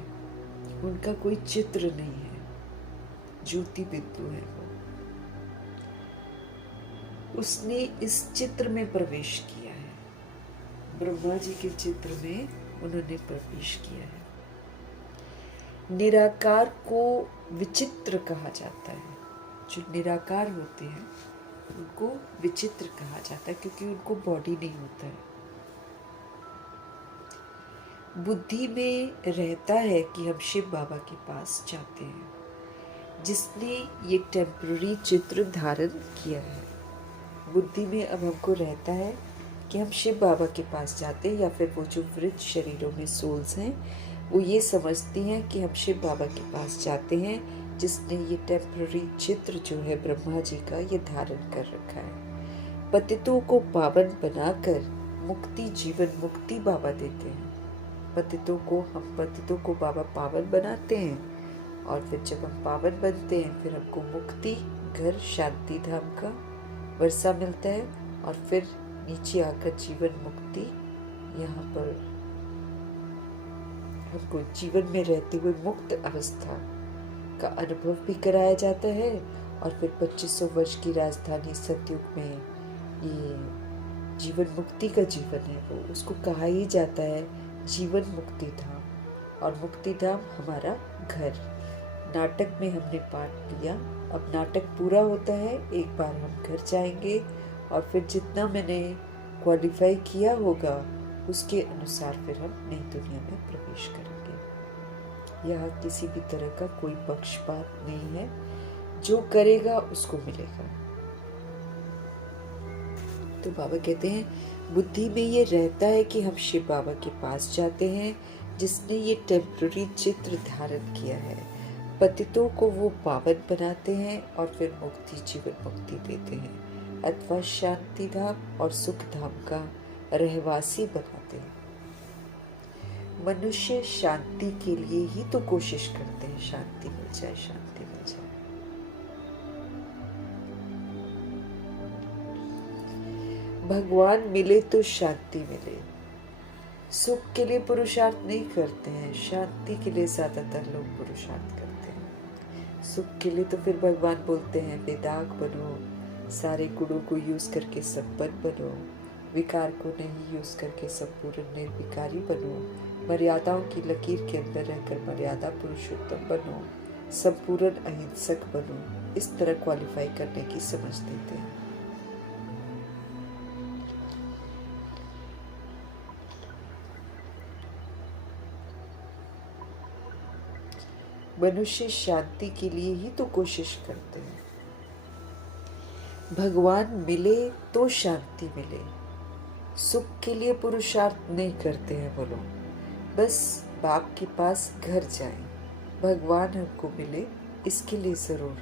उनका कोई चित्र नहीं है, ज्योति बिंदु है वो। उसने इस चित्र में प्रवेश किया है। ब्रह्मा जी के चित्र में उन्होंने प्रवेश किया है। निराकार को विचित्र कहा जाता है। जो निराकार होते हैं उनको विचित्र कहा जाता है, क्योंकि उनको बॉडी नहीं होता है। बुद्धि में रहता है कि हम शिव बाबा के पास जाते हैं, जिसने ये टेम्पररी चित्र धारण किया है। बुद्धि में अब हमको रहता है कि हम शिव बाबा के पास जाते हैं, या फिर वो जो वृद्ध शरीरों में सोल्स हैं वो ये समझती हैं कि हम शिव बाबा के पास जाते हैं, जिसने ये टेम्पररी चित्र जो है ब्रह्मा जी का ये धारण कर रखा है। पतितों को पावन बनाकर मुक्ति, जीवन मुक्ति बाबा देते हैं। हम पतितों को बाबा पावन बनाते हैं, और फिर जब हम पावन बनते हैं फिर हमको मुक्ति, घर, शांति धाम का वर्षा मिलता है, और फिर नीचे आकर जीवन मुक्ति, यहाँ पर हमको जीवन में रहते हुए मुक्त अवस्था का अनुभव भी कराया जाता है। और फिर 2500 वर्ष की राजधानी सतयुग में ये जीवन मुक्ति का जीवन है, वो उसको कहा ही जाता है जीवन मुक्ति धाम। और मुक्ति धाम हमारा घर। नाटक में हमने पार्ट लिया, अब नाटक पूरा होता है, एक बार हम घर जाएंगे, और फिर जितना मैंने क्वालिफाई किया होगा उसके अनुसार फिर हम नई दुनिया में प्रवेश करेंगे। यहाँ किसी भी तरह का कोई पक्षपात नहीं है, जो करेगा उसको मिलेगा। तो बाबा कहते हैं बुद्धि में ये रहता है कि हम शिव बाबा के पास जाते हैं, जिसने ये टेम्पररी चित्र धारण किया है। पतितों को वो पावन बनाते हैं और फिर मुक्ति, जीवन मुक्ति देते हैं, अथवा शांति धाम और सुख धाम का रहवासी बनाते हैं। मनुष्य शांति के लिए ही तो कोशिश करते हैं, शांति मिल जाए, शांति मिल जाए। भगवान मिले तो शांति मिले। सुख के लिए पुरुषार्थ नहीं करते हैं, शांति के लिए ज्यादातर लोग पुरुषार्थ करते हैं। सुख के लिए तो फिर भगवान बोलते हैं वेदाग बनो, सारे गुणों को यूज करके संपन्न बनो, विकार को नहीं यूज करके संपूर्ण निर्विकारी बनो, मर्यादाओं की लकीर के अंदर रहकर मर्यादा पुरुषोत्तम बनो, संपूर्ण अहिंसक बनो। इस तरह क्वालिफाई करने की समझ देते हैं। मनुष्य शांति के लिए ही तो कोशिश करते हैं। भगवान मिले तो शांति मिले। सुख के लिए पुरुषार्थ नहीं करते हैं वो लोग, बस बाप के पास घर जाएं, भगवान हमको मिले इसके लिए ज़रूर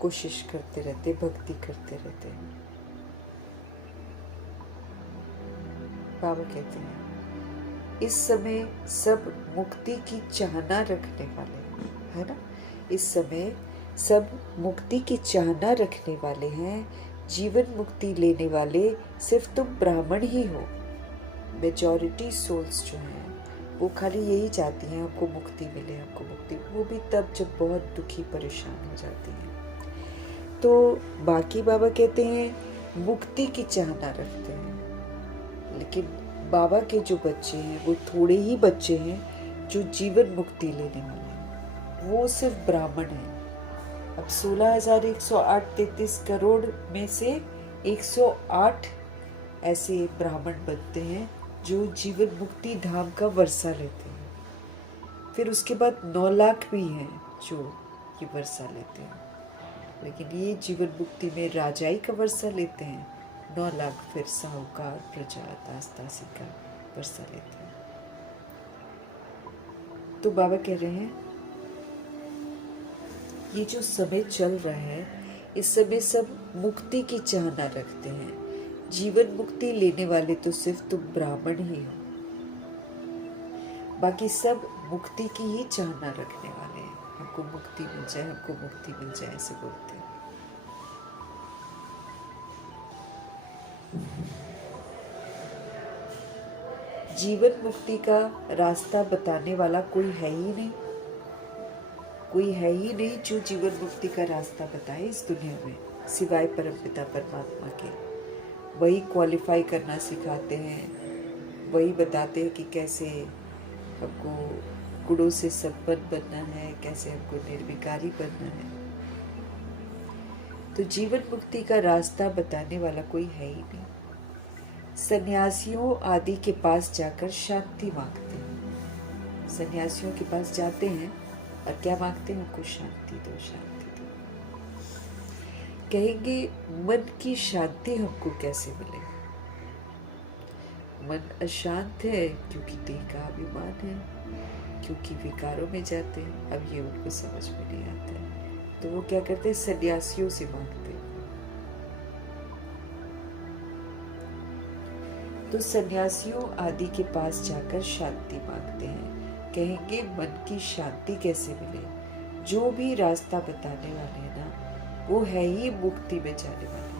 कोशिश करते रहते, भक्ति करते रहते हैं। बाबा कहते हैं इस समय सब मुक्ति की चाहना रखने वाले हैं, है ना। इस समय सब मुक्ति की चाहना रखने वाले हैं। जीवन मुक्ति लेने वाले सिर्फ तुम ब्राह्मण ही हो। मेजॉरिटी सोल्स जो हैं वो खाली यही चाहती हैं हमको मुक्ति मिले, हमको मुक्ति, वो भी तब जब बहुत दुखी परेशान हो जाती हैं। तो बाकी बाबा कहते हैं मुक्ति की चाहना रखते हैं, लेकिन बाबा के जो बच्चे हैं वो थोड़े ही बच्चे हैं जो जीवन मुक्ति लेने वाले हैं, वो सिर्फ ब्राह्मण हैं। अब 16,108-33 करोड़ में से 108 ऐसे ब्राह्मण बनते हैं जो जीवन मुक्ति धाम का वर्षा लेते हैं। फिर उसके बाद 9 लाख भी हैं जो ये वर्षा लेते हैं, लेकिन ये जीवन मुक्ति में राजाई का वर्षा लेते हैं। 9 लाख फिर साहूकार, प्रजा, दास-दासी का वर्षा लेते हैं। तो बाबा कह रहे हैं ये जो समय चल रहा है, इस समय सब मुक्ति की चाहना रखते हैं। जीवन मुक्ति लेने वाले तो सिर्फ तुम ब्राह्मण ही हो, बाकी सब मुक्ति की ही चाहना रखने वाले हैं। हमको मुक्ति मिल जाए, हमको मुक्ति मिल जाए, ऐसे बोलते हैं। जीवन मुक्ति का रास्ता बताने वाला कोई है ही नहीं, कोई है ही नहीं जो जीवन मुक्ति का रास्ता बताए इस दुनिया में, सिवाय परमपिता परमात्मा के। वही क्वालिफाई करना सिखाते हैं, वही बताते हैं कि कैसे हमको गुणों से संपन्न बनना है, कैसे हमको निर्विकारी बनना है। तो जीवन मुक्ति का रास्ता बताने वाला कोई है ही नहीं। सन्यासियों आदि के पास जाकर शांति मांगते हैं। सन्यासियों के पास जाते हैं और क्या मांगते हैं? हमको शांति दो, शांति दो। कहेंगे मन की शांति हमको कैसे मिले? मन अशांत है क्योंकि देह का अभिमान है, क्योंकि विकारों में जाते हैं। अब ये उनको समझ में नहीं आता है, तो वो क्या करते हैं? सन्यासियों से मांगते हैं। तो सन्यासियों आदि के पास जाकर शांति मांगते हैं। कहेंगे मन की शांति कैसे मिले? जो भी रास्ता बताने वाले हैं ना, वो है ही मुक्ति में जाने वाले।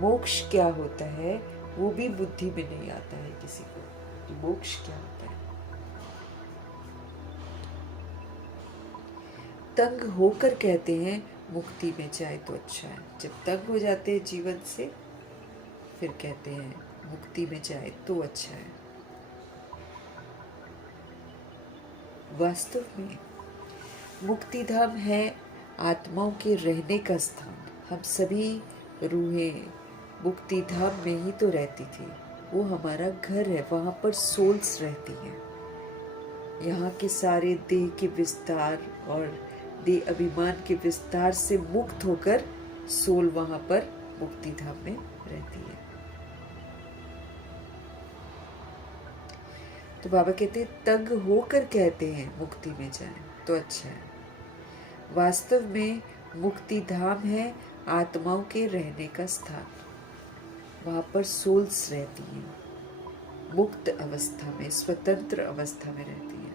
मोक्ष क्या होता है वो भी बुद्धि में नहीं आता है किसी को कि मोक्ष क्या होता है। तंग होकर कहते हैं मुक्ति में जाए तो अच्छा है। जब तंग हो जाते हैं जीवन से, फिर कहते हैं मुक्ति में जाए तो अच्छा है। वास्तव में मुक्ति धाम है आत्माओं के रहने का स्थान। हम सभी रूहें मुक्ति धाम में ही तो रहती थी, वो हमारा घर है, वहाँ पर सोल्स रहती हैं। यहाँ के सारे देह के विस्तार और देह अभिमान के विस्तार से मुक्त होकर सोल वहाँ पर मुक्ति धाम में रहती है। तो बाबा कहते हैं तंग होकर कहते हैं मुक्ति में जाए तो अच्छा है। वास्तव में मुक्ति धाम है आत्माओं के रहने का स्थान। वहाँ पर सोल्स रहती हैं, मुक्त अवस्था में, स्वतंत्र अवस्था में रहती हैं।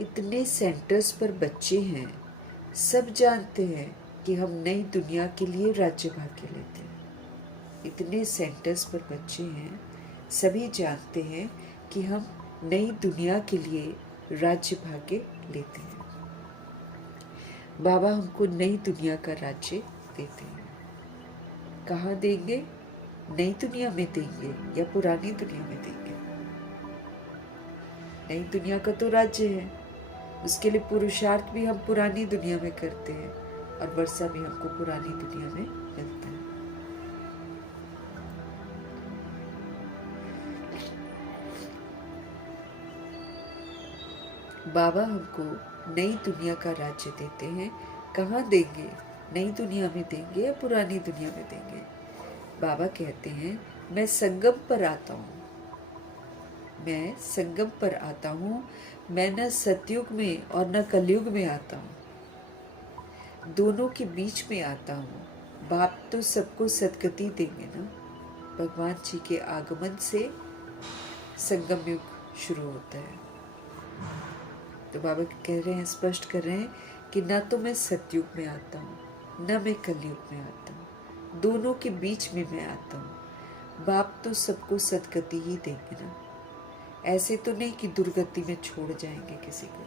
इतने सेंटर्स पर बच्चे हैं, सब जानते हैं कि हम नई दुनिया के लिए राज्य भाग्य लेते हैं। इतने सेंटर्स पर बच्चे हैं, सभी जानते हैं कि हम नई दुनिया के लिए राज्य भाग्य लेते हैं। बाबा हमको नई दुनिया का राज्य देते हैं। कहाँ देंगे? नई दुनिया में देंगे या पुरानी दुनिया में देंगे? नई दुनिया का तो राज्य है, उसके लिए पुरुषार्थ भी हम पुरानी दुनिया में करते हैं और वर्षा भी हमको पुरानी दुनिया में मिलता है। बाबा हमको नई दुनिया का राज्य देते हैं। कहाँ देंगे? नई दुनिया में देंगे या पुरानी दुनिया में देंगे? बाबा कहते हैं मैं संगम पर आता हूँ। मैं संगम पर आता हूँ। मैं न सतयुग में और न कलयुग में आता हूँ, दोनों के बीच में आता हूँ। बाप तो सबको सदगति देंगे ना। भगवान जी के आगमन से संगम युग शुरू होता है। तो बाबा कह रहे हैं, स्पष्ट कर रहे हैं कि ना तो मैं सतयुग में आता हूँ, न मैं कलयुग में आता हूँ, दोनों के बीच में मैं आता हूँ। बाप तो सबको सदगति ही देंगे ना। ऐसे तो नहीं कि दुर्गति में छोड़ जाएंगे किसी को।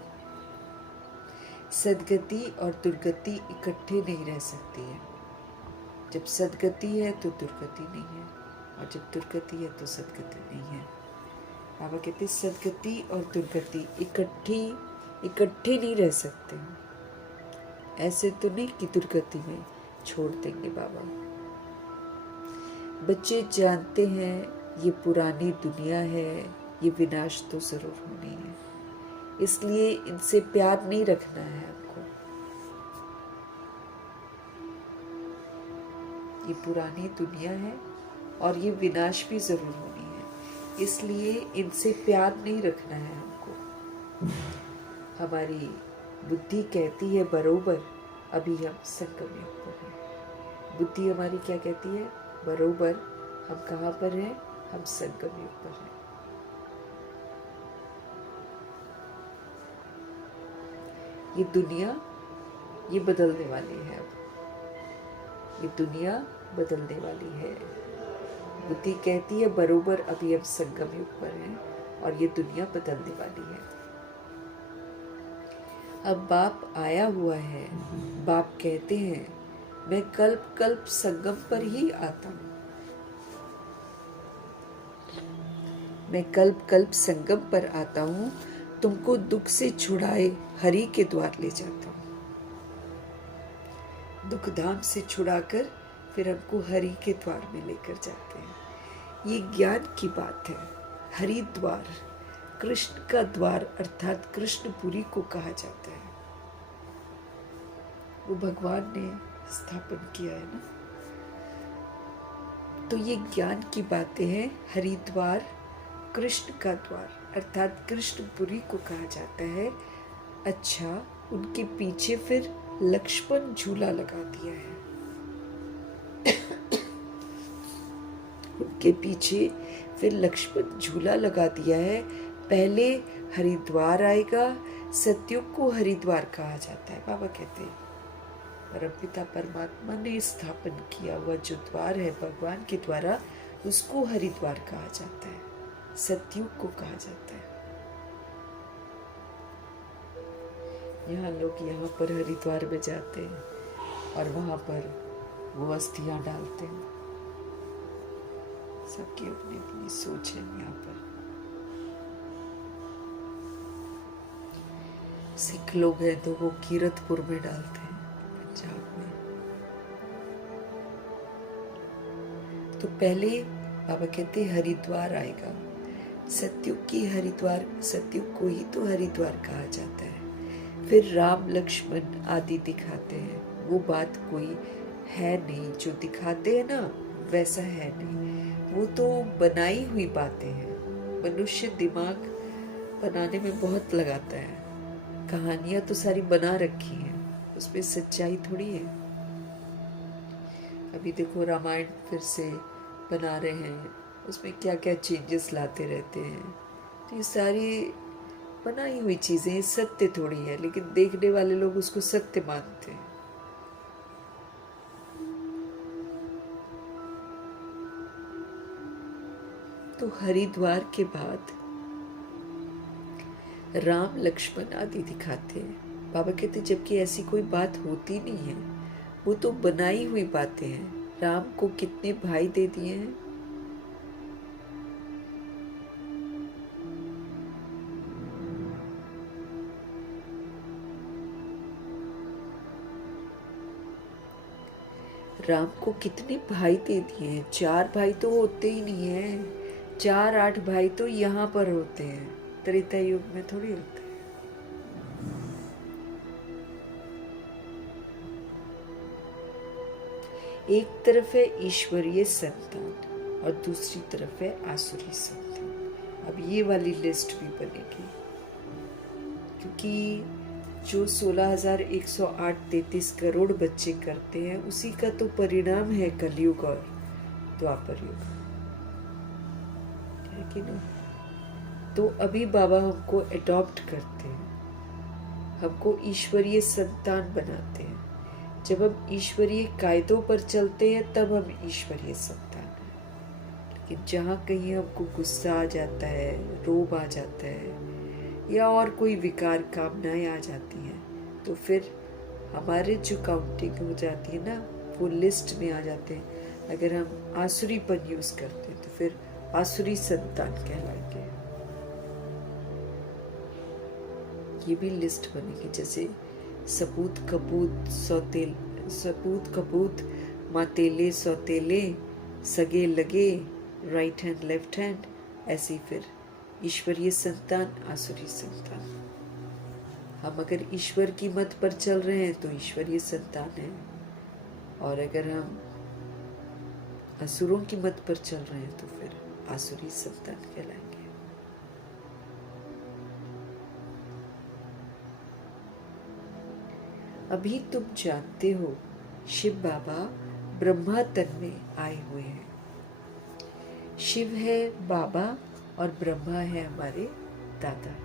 सदगति और दुर्गति इकट्ठे नहीं रह सकती है। जब सदगति है तो दुर्गति नहीं है, और जब दुर्गति है तो सदगति नहीं है। बाबा कहते सदगति और दुर्गति इकट्ठे नहीं रह सकते। ऐसे तो नहीं कि दुर्गति में छोड़ देंगे बाबा। बच्चे जानते हैं ये पुरानी दुनिया है, ये विनाश तो जरूर होनी है, इसलिए इनसे प्यार नहीं रखना है आपको। ये पुरानी दुनिया है और ये विनाश भी जरूर होनी है, इसलिए इनसे प्यार नहीं रखना है हमको। हमारी बुद्धि कहती है बरोबर अभी हम संगम युग पर हैं। बुद्धि हमारी क्या कहती है? बरोबर हम कहाँ पर हैं? हम संगम युग पर हैं। ये दुनिया ये बदलने वाली है। अब ये दुनिया बदलने वाली है। बुद्धि कहती है बरोबर अभी हम संगम युग पर हैं और ये दुनिया बदलने वाली है। अब बाप आया हुआ है। बाप कहते हैं मैं कल्प कल्प संगम पर ही आता हूँ। मैं कल्प कल्प संगम पर आता हूँ, तुमको दुख से छुड़ाए हरि के द्वार ले जाता हूँ। दुख धाम से छुड़ाकर फिर हमको हरि के द्वार में लेकर जाते हैं। ये ज्ञान की बात है। हरि द्वार कृष्ण का द्वार अर्थात कृष्णपुरी को कहा जाता है। वो भगवान ने स्थापन किया है ना। तो ये ज्ञान की बातें हैं। हरिद्वार कृष्ण का द्वार अर्थात कृष्णपुरी को कहा जाता है। अच्छा, उनके पीछे फिर लक्ष्मण झूला लगा दिया है। उनके पीछे फिर लक्ष्मण झूला लगा दिया है। पहले हरिद्वार आएगा। सतयुग को हरिद्वार कहा जाता है। बाबा कहते हैं परमपिता परमात्मा ने स्थापन किया हुआ जो द्वार है भगवान के द्वारा, उसको हरिद्वार कहा जाता है, सतयुग को कहा जाता है। यहाँ लोग यहाँ पर हरिद्वार में जाते हैं और वहाँ पर वो अस्थियाँ डालते हैं। सबकी अपनी अपनी सोच है। यहाँ पर सिख लोग हैं तो वो कीरतपुर में डालते हैं, पंजाब में। तो पहले बाबा कहते हरिद्वार आएगा। सतयुग की हरिद्वार, सतयुग को ही तो हरिद्वार कहा जाता है। फिर राम लक्ष्मण आदि दिखाते हैं। वो बात कोई है नहीं, जो दिखाते हैं ना वैसा है नहीं। वो तो बनाई हुई बातें हैं। मनुष्य दिमाग बनाने में बहुत लगाता है। कहानियां तो सारी बना रखी हैं, उसमें सच्चाई थोड़ी है। अभी देखो रामायण फिर से बना रहे हैं, उसमें क्या क्या चेंजेस लाते रहते हैं। तो ये सारी बनाई हुई चीजें, सत्य थोड़ी है, लेकिन देखने वाले लोग उसको सत्य मानते हैं। तो हरिद्वार के बाद राम लक्ष्मण आदि दिखाते हैं। बाबा कहते जबकि ऐसी कोई बात होती नहीं है, वो तो बनाई हुई बातें हैं। राम को कितने भाई दे दिए हैं? राम को कितने भाई दे दिए हैं? 4 भाई तो होते ही नहीं है। 4-8 भाई तो यहाँ पर होते हैं, त्रेता युग में थोड़ी होते हैं। एक तरफ है ईश्वरीय संतान और दूसरी तरफ है आसुरी संतान। अब ये वाली लिस्ट भी बनेगी, क्योंकि जो 16,108.33 करोड़ बच्चे करते हैं उसी का तो परिणाम है कलयुग और द्वापर युग, है कि नहीं। तो अभी बाबा हमको अडॉप्ट करते हैं, हमको ईश्वरीय संतान बनाते हैं। जब हम ईश्वरीय कायदों पर चलते हैं तब हम ईश्वरीय संतान हैं। लेकिन जहाँ कहीं हमको गुस्सा आ जाता है, रोब आ जाता है, या और कोई विकार कामनाएं आ जाती हैं, तो फिर हमारे जो काउंटिंग हो जाती है ना, वो लिस्ट में आ जाते हैं। अगर हम आसुरीपन यूज करते हैं तो फिर आसुरी संतान कहलाएंगे। ये भी लिस्ट बनेगी, जैसे सपूत कपूत सौतेल, सपूत कपूत मातेले सौतेले, सगे लगे, राइट हैंड लेफ्ट हैंड, ऐसे ही फिर ईश्वरीय संतान आसुरी संतान। हम अगर ईश्वर की मत पर चल रहे हैं तो ईश्वरीय संतान है, और अगर हम असुरों की मत पर चल रहे हैं तो फिर आसुरी संतान कहलाएंगे। अभी तुम जानते हो शिव बाबा ब्रह्मा तन में आए हुए हैं। शिव है बाबा और ब्रह्मा है हमारे दादा।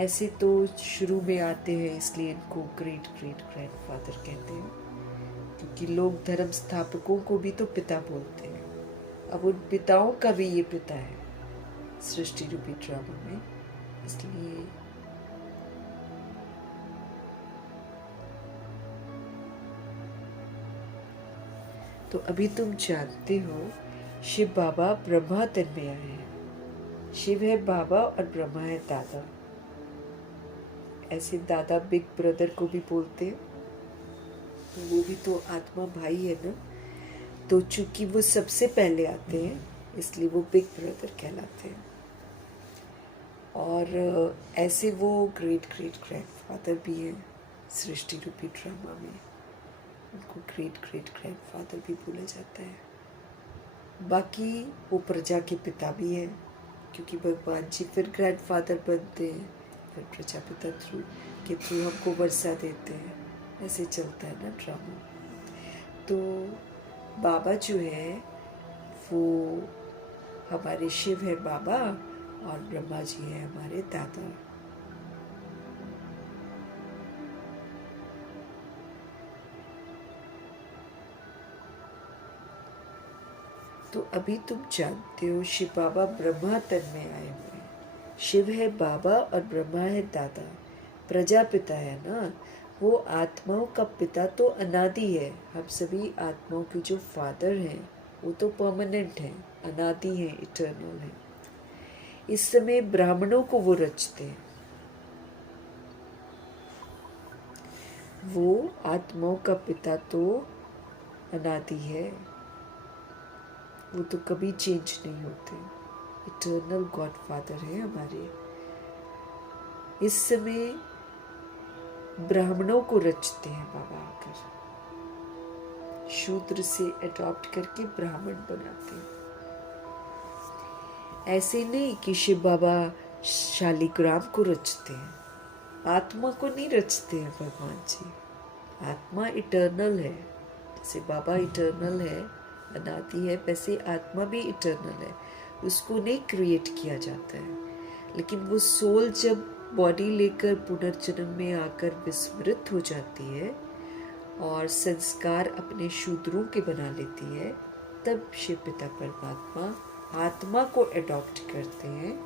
ऐसे तो शुरू में आते हैं, इसलिए इनको ग्रेट ग्रेट ग्रैंडफादर कहते हैं, क्योंकि लोग धर्म स्थापकों को भी तो पिता बोलते हैं। अब उन पिताओं का भी ये पिता है सृष्टि रूपी ड्रामा में, इसलिए तो अभी तुम जानते हो शिव बाबा ब्रह्मा तन में आए हैं। शिव है बाबा और ब्रह्मा है दादा। ऐसे दादा बिग ब्रदर को भी बोलते हैं, तो वो भी तो आत्मा भाई है ना। तो चूंकि वो सबसे पहले आते हैं इसलिए वो बिग ब्रदर कहलाते हैं। और ऐसे वो ग्रेट ग्रेट ग्रैंडफादर भी हैं सृष्टि रूपी ड्रामा में, उनको ग्रेट ग्रेट ग्रैंडफादर भी बोला जाता है। बाकी वो प्रजा के पिता भी हैं, क्योंकि भगवान जी फिर ग्रैंडफादर बनते हैं, फिर प्रजापिता के थ्रू हमको वर्षा देते हैं। ऐसे चलता है ना ड्रामा। तो बाबा जो है वो हमारे शिव है बाबा और ब्रह्मा जी है हमारे दादा। तो अभी तुम जानते हो शिव बाबा ब्रह्मा तन में आए हुए हैं। शिव है बाबा और ब्रह्मा है दादा। प्रजापिता है ना, वो आत्माओं का पिता तो अनादि है। हम सभी आत्माओं के जो फादर हैं वो तो परमानेंट हैं, अनादि हैं, इटर्नल हैं। इस समय ब्राह्मणों को वो रचते हैं। वो आत्माओं का पिता तो अनादि है, वो तो कभी चेंज नहीं होते, इटर्नल गॉड फादर है हमारे। इस समय ब्राह्मणों को रचते हैं बाबा आकर, शूद्र से अडॉप्ट करके ब्राह्मण बनाते हैं। ऐसे नहीं कि शिव बाबा शालिग्राम को रचते हैं, आत्मा को नहीं रचते हैं भगवान जी। आत्मा इटर्नल है, जैसे बाबा इटर्नल है, अनादि है, वैसे आत्मा भी इटर्नल है, उसको नहीं क्रिएट किया जाता है। लेकिन वो सोल जब बॉडी लेकर पुनर्जन्म में आकर विस्मृत हो जाती है और संस्कार अपने शूद्रों के बना लेती है, तब शिव पिता परमात्मा आत्मा को अडॉप्ट करते हैं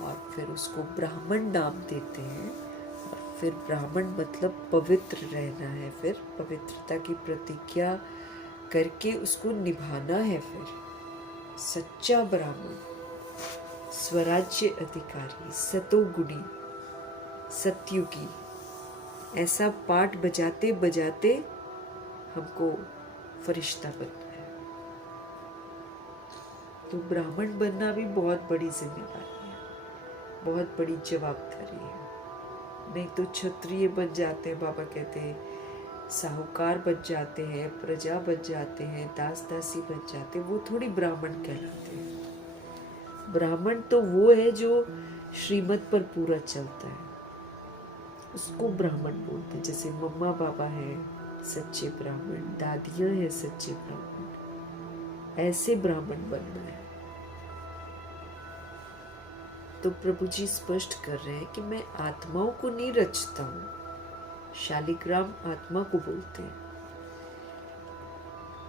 और फिर उसको ब्राह्मण नाम देते हैं। और फिर ब्राह्मण मतलब पवित्र रहना है, फिर पवित्रता की प्रतिज्ञा करके उसको निभाना है। फिर सच्चा ब्राह्मण, स्वराज्य अधिकारी, सतोगुणी, सत्युगी, ऐसा पाठ बजाते बजाते हमको फरिश्ता बनना है। तो ब्राह्मण बनना भी बहुत बड़ी जिम्मेदारी है, बहुत बड़ी जवाबदारी है। नहीं तो क्षत्रिय बन जाते हैं, बाबा कहते हैं, साहूकार बन जाते हैं, प्रजा बन जाते हैं, दास दासी बन जाते हैं, वो थोड़ी ब्राह्मण कहलाते हैं। ब्राह्मण तो वो है जो श्रीमत पर पूरा चलता है, उसको ब्राह्मण बोलते हैं। जैसे मम्मा पापा है सच्चे ब्राह्मण, दादियां हैं सच्चे ब्राह्मण, ऐसे ब्राह्मण बनना है। तो प्रभु जी स्पष्ट कर रहे हैं कि मैं आत्माओं को नहीं रचता हूं। शालिग्राम आत्मा को बोलते हैं,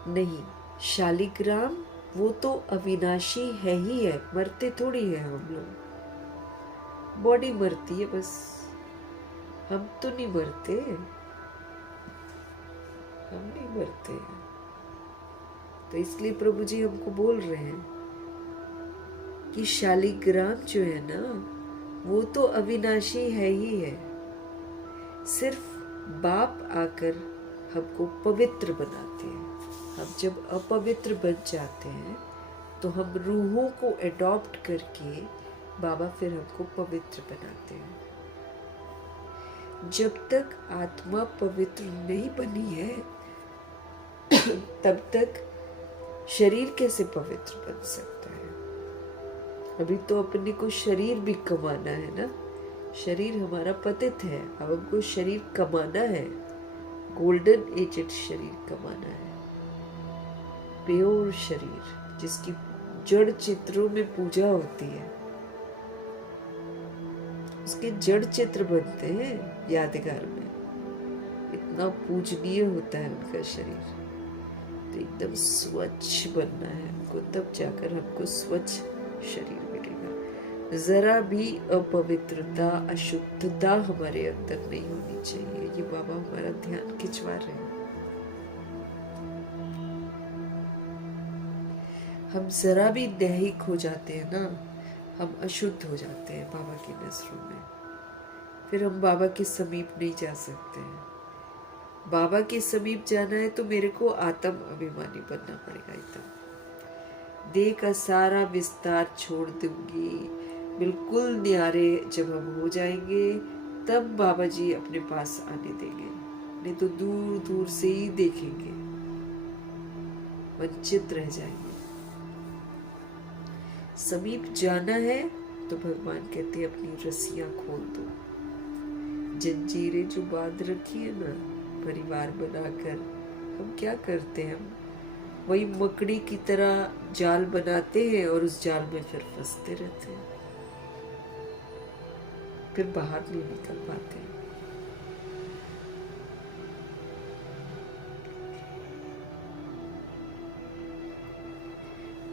नहीं, शालिग्राम वो तो अविनाशी है ही है, मरते थोड़ी है हम लोग, बॉडी मरती है बस, हम तो नहीं मरते, हम नहीं मरते। तो इसलिए प्रभु जी हमको बोल रहे हैं कि शालिग्राम जो है ना वो तो अविनाशी है ही है, सिर्फ बाप आकर हमको पवित्र बनाते हैं। हम जब अपवित्र बन जाते हैं तो हम रूहों को एडॉप्ट करके बाबा फिर हमको पवित्र बनाते हैं। जब तक आत्मा पवित्र नहीं बनी है तब तक शरीर कैसे पवित्र बन सकता है? अभी तो अपने को शरीर भी कमाना है ना, शरीर हमारा पतित है, अब हमको शरीर कमाना है, गोल्डन एजेड शरीर कमाना है, प्योर शरीर जिसकी जड़ चित्रों में पूजा होती है, उसके जड़ चित्र बनते हैं यादगार में, इतना पूजनीय होता है उनका शरीर। तो एकदम स्वच्छ बनना है हमको, तब जाकर हमको स्वच्छ शरीर मिलेगा। जरा भी अपवित्रता अशुद्धता हमारे अंदर नहीं होनी चाहिए। ये बाबा हमारा ध्यान खिंचवा रहे हैं। हम जरा भी दैहिक हो जाते हैं ना, हम अशुद्ध हो जाते हैं बाबा की नजरों में, फिर हम बाबा के समीप नहीं जा सकते हैं। बाबा के समीप जाना है तो मेरे को आत्म अभिमानी बनना पड़ेगा। एकदम देह का सारा विस्तार छोड़ दूंगी, बिल्कुल न्यारे जब हम हो जाएंगे तब बाबा जी अपने पास आने देंगे, नहीं तो दूर दूर से ही देखेंगे, वंचित रह जाएंगे। समीप जाना है तो भगवान कहते हैं अपनी रस्सियां खोल दो, जंजीरें जो बांध रखी है ना परिवार बनाकर, हम क्या करते हैं, हम वही मकड़ी की तरह जाल बनाते हैं और उस जाल में फिर फंसते रहते हैं, फिर बाहर नहीं निकल पाते।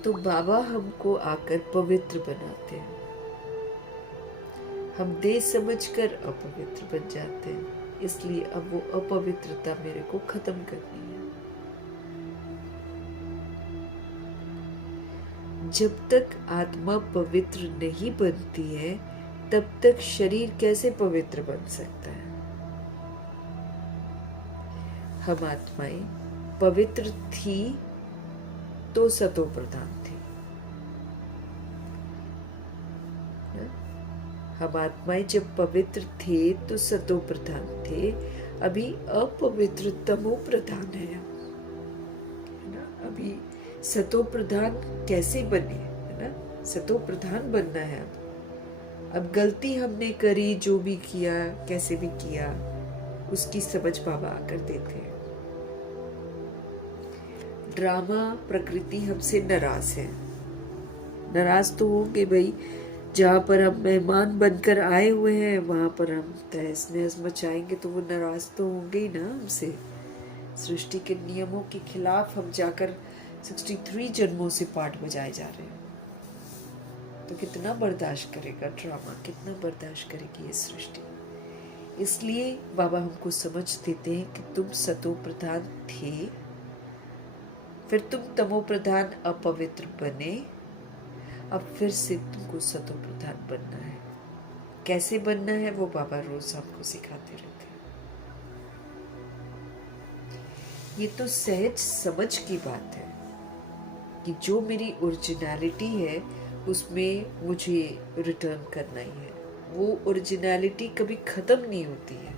तो बाबा हमको आकर पवित्र बनाते हैं, हम देह समझकर अपवित्र बन जाते हैं, इसलिए अब वो अपवित्रता मेरे को खत्म करनी है। जब तक आत्मा पवित्र नहीं बनती है तब तक शरीर कैसे पवित्र बन सकता है? हम आत्माएं पवित्र थी तो सतो प्रधान थी, हम आत्माएं जब पवित्र थे तो सतो प्रधान थे, अभी अपवित्र तमो प्रधान है ना। अभी सतो प्रधान कैसे बने, है ना, सतो प्रधान बनना है। अब गलती हमने करी, जो भी किया कैसे भी किया, उसकी समझ बाबा आकर देते हैं। ड्रामा प्रकृति हमसे नाराज है, नाराज तो होंगे भाई, जहाँ पर हम मेहमान बनकर आए हुए हैं वहां पर हम तहस नहस मचाएंगे तो वो नाराज तो होंगे ही ना हमसे। सृष्टि के नियमों के खिलाफ हम जाकर 63 जन्मों से पाठ बजाए जा रहे हैं, तो कितना बर्दाश्त करेगा ड्रामा, कितना बर्दाश्त करेगी ये सृष्टि। इसलिए बाबा हमको समझ देते हैं कि तुम सतो प्रधान थे, फिर तुम तमो प्रधान अपवित्र बने, अब फिर से तुमको सतो प्रधान बनना है। कैसे बनना है वो बाबा रोज हमको सिखाते रहते हैं। ये तो सहज समझ की बात है कि जो मेरी ओरिजिनलिटी है उसमें मुझे रिटर्न करना ही है। वो ओरिजिनलिटी कभी खत्म नहीं होती है,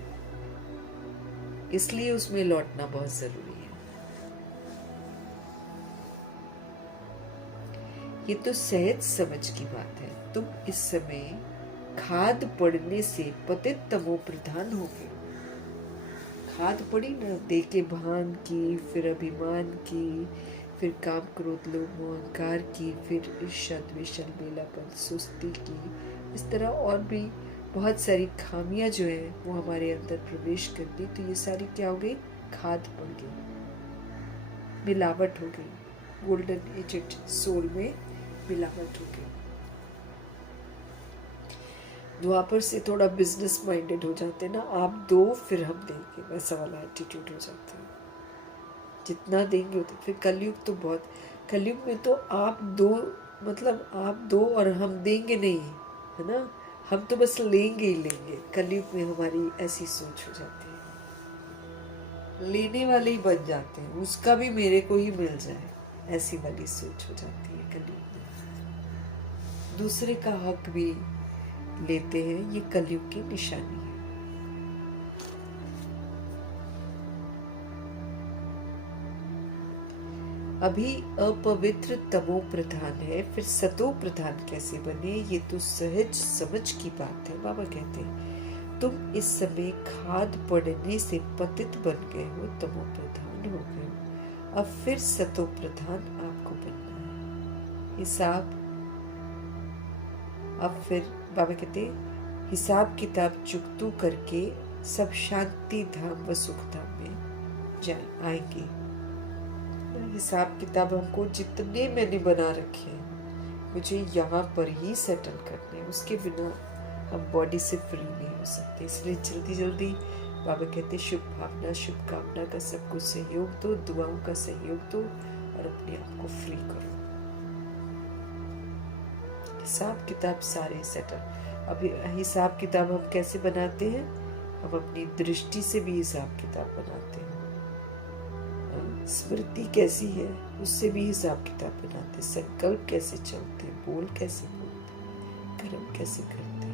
इसलिए उसमें लौटना बहुत जरूरी है। ये तो सहज समझ की बात है। तुम इस समय खाद पड़ने से पतित तमो प्रधान हो गए। खाद पड़ी ना, देखे भान की, फिर अभिमान की, फिर काम क्रोध लोभ अहंकार की, फिर ईर्ष्या द्वेष अलबेलापन सुस्ती की। इस तरह और भी बहुत सारी खामियां जो है वो हमारे अंदर प्रवेश कर दी। तो ये सारी क्या हो गई? खाद पड़ गई, मिलावट हो गई, गोल्डन एजेड सोल में मिलावट हो गई। द्वापर से थोड़ा बिजनेस माइंडेड हो जाते ना, आप दो फिर हम देंगे, वैसा वाला एटीट्यूड हो जाता है। जितना देंगे उतना। फिर कलयुग तो बहुत, कलयुग में तो आप दो, मतलब आप दो और हम देंगे नहीं, है ना, हम तो बस लेंगे ही लेंगे। कलयुग में हमारी ऐसी सोच हो जाती है, लेने वाले ही बन जाते हैं, उसका भी मेरे को ही मिल जाए, ऐसी वाली सोच हो जाती है कलयुग में। दूसरे का हक भी लेते हैं, ये कलयुग की निशानी है। अभी अपवित्र तमो प्रधान है, फिर सतो प्रधान कैसे बने? ये तो सहज समझ की बात है। बाबा कहते हैं तुम इस समय खाद पड़ने से पतित बन गए हो, तमो प्रधान हो गए हो, अब फिर सतो प्रधान आपको बनना है। हिसाब, अब फिर बाबा कहते हिसाब किताब चुकतू करके सब शांति धाम व सुख धाम में जाए आएंगे। हिसाब किताब हमको जितने मैंने बना रखे हैं, मुझे यहाँ पर ही सेटल करने हैं, उसके बिना हम बॉडी से फ्री नहीं हो सकते। इसलिए जल्दी जल्दी बाबा कहते शुभ भावना शुभकामना का सबको सहयोग दो, दुआओं का सहयोग दो और अपने आप को फ्री करो। हिसाब किताब सारे सेटल। अभी हिसाब किताब हम कैसे बनाते हैं? हम अपनी दृष्टि से भी हिसाब किताब बनाते हैं। स्मृति कैसी है उससे भी हिसाब किताब बनाते, संकल्प कैसे चलते, बोल कैसे बोलते, कर्म कैसे करते।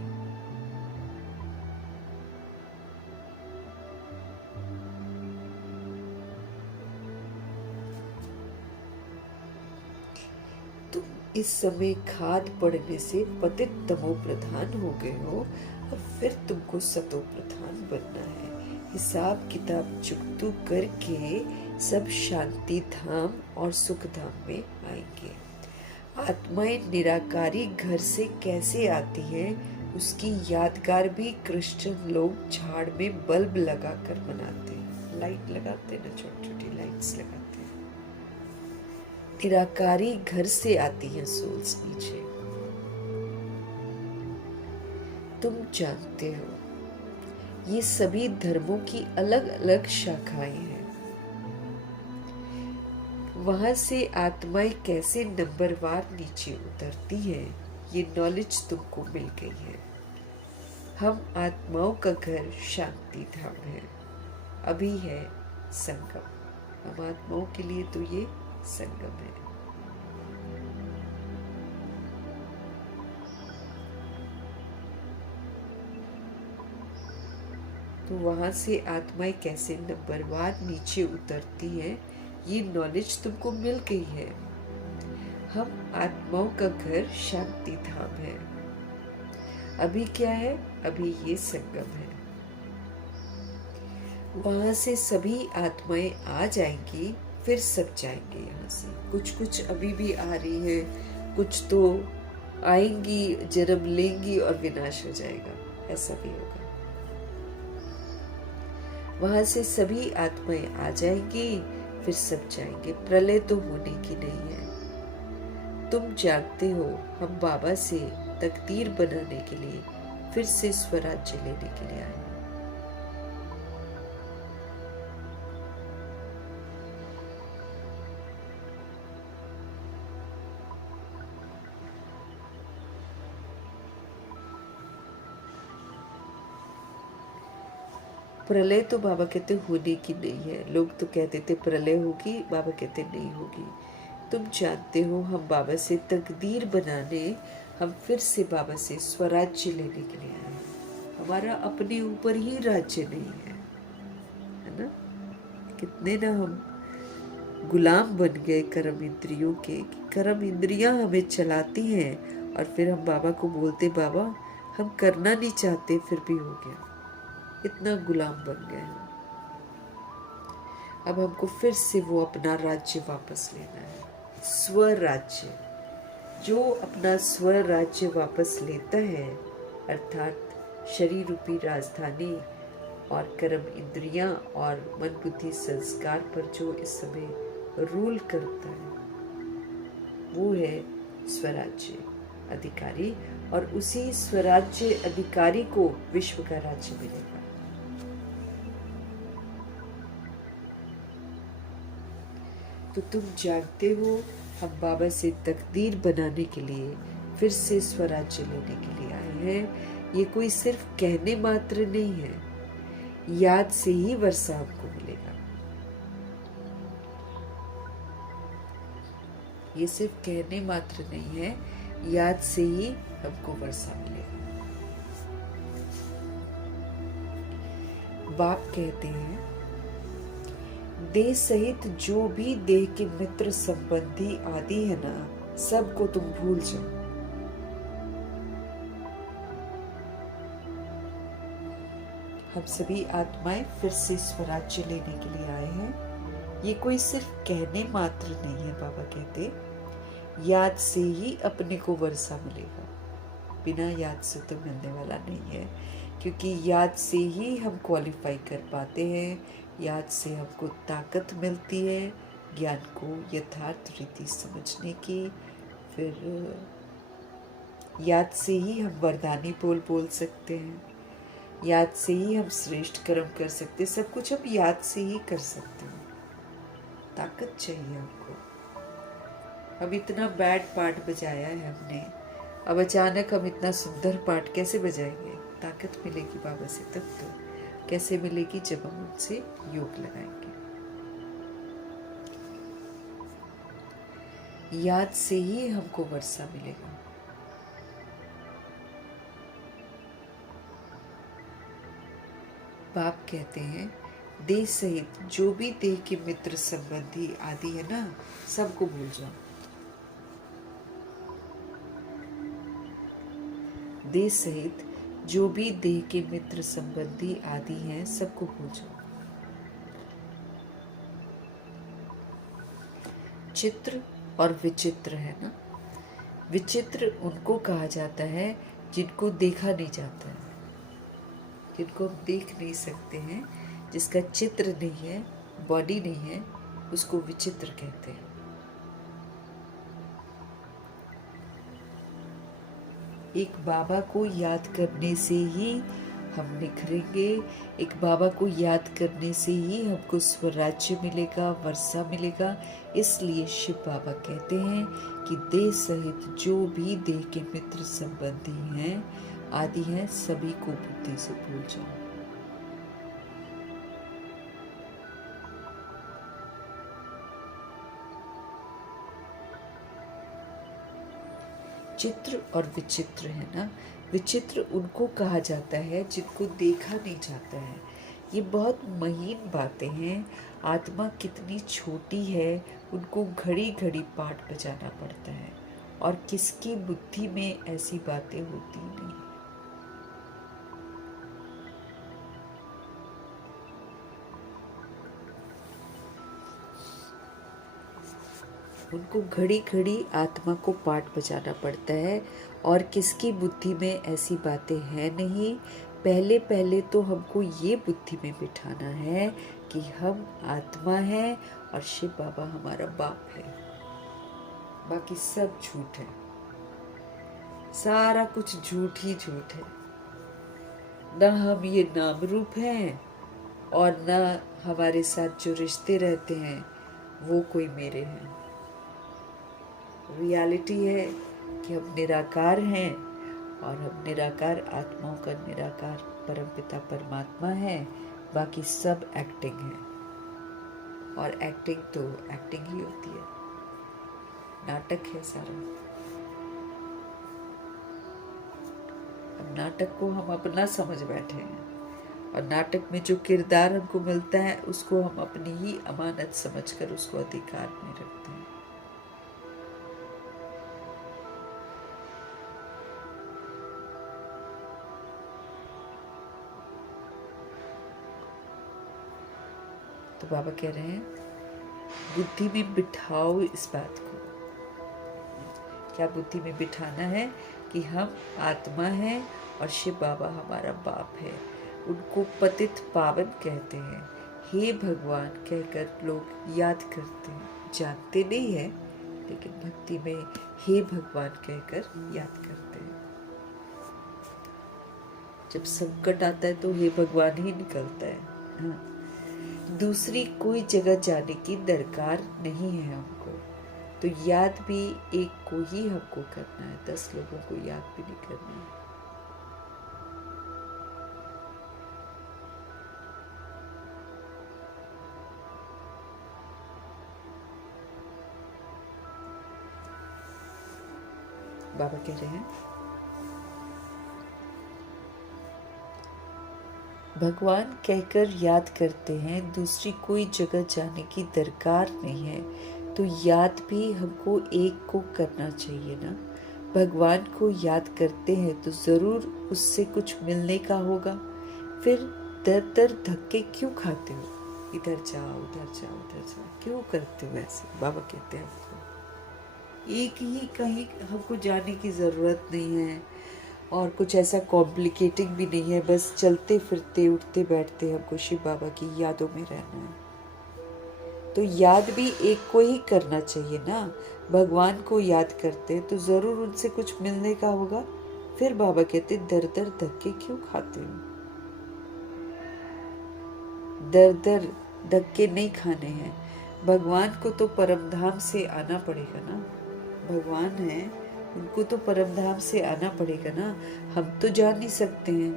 तुम इस समय खाद पड़ने से पतित तमो प्रधान हो गए हो, अब फिर तुमको सतो प्रधान बनना है। हिसाब किताब चुकतू करके सब शांति धाम और सुख धाम में आएंगे। आत्माएं निराकारी घर से कैसे आती हैं, उसकी यादगार भी क्रिश्चियन लोग झाड़ में बल्ब लगाकर बनाते हैं। लाइट लगाते हैं ना, छोटी छोटी लाइट्स लगाते हैं। निराकारी घर से आती हैं सोल्स नीचे। तुम जानते हो ये सभी धर्मों की अलग अलग शाखाएं हैं। वहां से आत्माएं कैसे नंबरवार नीचे उतरती हैं, ये नॉलेज तुमको मिल गई है। हम आत्माओं का घर शांति धाम है, अभी है संगम। हम आत्माओं के लिए तो ये संगम है। तो वहां से आत्माएं कैसे नंबरवार नीचे उतरती हैं, ये नॉलेज तुमको मिल गई है। हम आत्माओं का घर शांति धाम है, अभी क्या है? अभी ये संगम है। वहां से सभी आत्माएं आ जाएंगी, फिर सब जाएंगे यहाँ से। कुछ कुछ अभी भी आ रही है, कुछ तो आएंगी, जन्म लेंगी और विनाश हो जाएगा, ऐसा भी होगा। वहां से सभी आत्माएं आ जाएंगी, फिर सब जाएंगे। प्रलय तो होने की नहीं है। तुम जानते हो हम बाबा से तकदीर बनाने के लिए, फिर से स्वराज्य लेने के लिए आए। प्रलय तो बाबा कहते होने की नहीं है। लोग तो कहते थे प्रलय होगी, बाबा कहते नहीं होगी। तुम जानते हो हम बाबा से तकदीर बनाने, हम फिर से बाबा से स्वराज्य लेने के लिए आए। हमारा अपने ऊपर ही राज्य नहीं है, है ना। कितने ना हम गुलाम बन गए कर्म इंद्रियों के, कि कर्म इंद्रियां हमें चलाती हैं और फिर हम बाबा को बोलते बाबा हम करना नहीं चाहते फिर भी हो गया। इतना गुलाम बन गए हम। अब हमको फिर से वो अपना राज्य वापस लेना है, स्वराज्य। जो अपना स्वराज्य वापस लेता है, अर्थात शरीर रूपी राजधानी और कर्म इंद्रियां और मन बुद्धि संस्कार पर जो इस समय रूल करता है, वो है स्वराज्य अधिकारी। और उसी स्वराज्य अधिकारी को विश्व का राज्य मिलेगा। तो तुम जानते हो हम बाबा से तकदीर बनाने के लिए फिर से स्वराज्य लेने के लिए आए हैं। ये कोई सिर्फ कहने मात्र नहीं है, याद से ही वर्षा हमको मिलेगा। ये सिर्फ कहने मात्र नहीं है, याद से ही हमको वर्षा मिलेगा। बाप कहते हैं देह सहित जो भी देह के मित्र संबंधी आदि है ना, सबको तुम भूल जाओ। हम सभी आत्माएं फिर से स्वराज्य लेने के लिए आए हैं। ये कोई सिर्फ कहने मात्र नहीं है, बाबा कहते याद से ही अपने को वर्षा मिलेगा। बिना याद से तो मिलने वाला नहीं है, क्योंकि याद से ही हम क्वालिफाई कर पाते हैं। याद से हमको ताकत मिलती है ज्ञान को यथार्थ रीति समझने की। फिर याद से ही हम वरदानी बोल सकते हैं, याद से ही हम श्रेष्ठ कर्म कर सकते हैं। सब कुछ हम याद से ही कर सकते हैं। ताकत चाहिए हमको। अब इतना बैड पार्ट बजाया है हमने, अब अचानक हम इतना सुंदर पार्ट कैसे बजाएंगे? ताकत मिलेगी बाबा से तब तो। कैसे मिलेगी? जब हम उनसे योग लगाएंगे। याद से ही हमको वर्षा मिलेगा। बाप कहते हैं देह सहित जो भी देह के मित्र संबंधी आदि है ना, सबको भूल जाओ। देह सहित जो भी देह के मित्र संबंधी आदि हैं, सबको भूल जाओ। चित्र और विचित्र है ना। विचित्र उनको कहा जाता है जिनको देखा नहीं जाता है, जिनको हम देख नहीं सकते हैं, जिसका चित्र नहीं है, बॉडी नहीं है, उसको विचित्र कहते हैं। एक बाबा को याद करने से ही हम निखरेंगे। एक बाबा को याद करने से ही हमको स्वराज्य मिलेगा, वर्षा मिलेगा। इसलिए शिव बाबा कहते हैं कि देह सहित जो भी देह के मित्र संबंधी हैं आदि हैं, सभी को बुद्धि से भूल जाओ। चित्र और विचित्र है ना। विचित्र उनको कहा जाता है जिनको देखा नहीं जाता है। ये बहुत महीन बातें हैं। आत्मा कितनी छोटी है, उनको घड़ी घड़ी पाठ बजाना पड़ता है, और किसकी बुद्धि में ऐसी बातें होती नहीं। उनको घड़ी घड़ी आत्मा को पाठ बजाना पड़ता है, और किसकी बुद्धि में ऐसी बातें हैं नहीं। पहले पहले तो हमको ये बुद्धि में बिठाना है कि हम आत्मा हैं और शिव बाबा हमारा बाप है। बाकी सब झूठ है, सारा कुछ झूठ ही झूठ है। ना हम ये नाम रूप हैं, और ना हमारे साथ जो रिश्ते रहते हैं वो कोई मेरे हैं। रियलिटी है कि हम निराकार हैं, और हम निराकार आत्माओं का निराकार परमपिता परमात्मा है। बाकी सब एक्टिंग है, और एक्टिंग तो एक्टिंग ही होती है, नाटक है सारा। अब नाटक को हम अपना समझ बैठे हैं, और नाटक में जो किरदार हमको मिलता है उसको हम अपनी ही अमानत समझकर उसको अधिकार में रखते हैं। तो बाबा कह रहे हैं बुद्धि में बिठाओ इस बात को। क्या बुद्धि में बिठाना है कि हम आत्मा हैं और शिव बाबा हमारा बाप है। उनको पतित पावन कहते हैं। हे भगवान कहकर लोग याद करते हैं, जानते नहीं है लेकिन भक्ति में हे भगवान कहकर याद करते हैं। जब संकट आता है तो हे भगवान ही निकलता है। हाँ, दूसरी कोई जगह जाने की दरकार नहीं है हमको। तो याद भी एक को ही हमको करना है, 10 लोगों को याद भी नहीं करना है। बाबा कह रहे हैं भगवान कहकर याद करते हैं, दूसरी कोई जगह जाने की दरकार नहीं है। तो याद भी हमको एक को करना चाहिए ना। भगवान को याद करते हैं तो ज़रूर उससे कुछ मिलने का होगा। फिर दर दर धक्के क्यों खाते हो? इधर जाओ उधर जाओ उधर जाओ, क्यों करते हो ऐसे? बाबा कहते हैं हमको एक ही कहीं हमको जाने की ज़रूरत नहीं है और कुछ ऐसा कॉम्प्लिकेटिंग भी नहीं है। बस चलते फिरते उठते बैठते हमको शिव बाबा की यादों में रहना है। तो याद भी एक को ही करना चाहिए ना। भगवान को याद करते तो ज़रूर उनसे कुछ मिलने का होगा। फिर बाबा कहते दर दर धक्के क्यों खाते हो? दर दर धक्के नहीं खाने हैं। भगवान को तो परम धाम से आना पड़ेगा ना। भगवान है, उनको तो परम धाम से आना पड़ेगा ना। हम तो जा नहीं सकते हैं,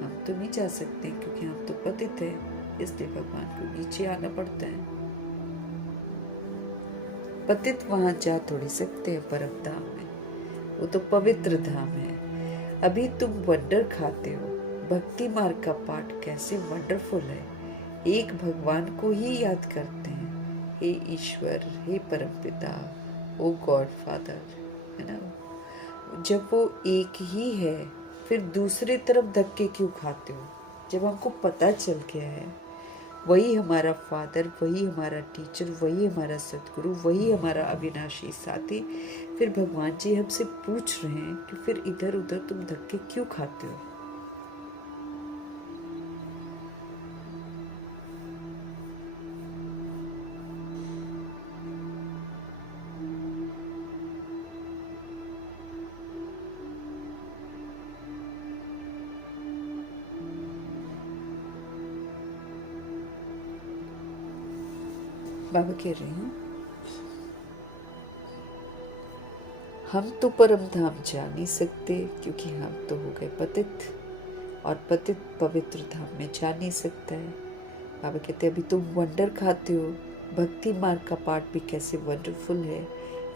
हम तो नहीं जा सकते क्योंकि हम तो पतित हैं। इसलिए भगवान को नीचे आना पड़ता है। पतित वहां जा थोड़ी सकते हैं परम धाम में, वो तो पवित्र धाम है। अभी तुम वंडर खाते हो। भक्ति मार्ग का पाठ कैसे वंडरफुल है। एक भगवान को ही याद करते हैं, हे ईश्वर, हे परमपिता, ओ गॉड फादर, है ना। जब वो एक ही है फिर दूसरी तरफ धक्के क्यों खाते हो? जब हमको पता चल गया है वही हमारा फादर, वही हमारा टीचर, वही हमारा सदगुरु, वही हमारा अविनाशी साथी, फिर भगवान जी हमसे पूछ रहे हैं कि फिर इधर उधर तुम धक्के क्यों खाते हो? बाबा कह रहे हैं हम तो परम धाम जा नहीं सकते क्योंकि हम तो हो गए पतित, और पतित पवित्र धाम में जा नहीं सकता है। बाबा कहते अभी तुम वंडर खाते हो। भक्ति मार्ग का पाठ भी कैसे वंडरफुल है।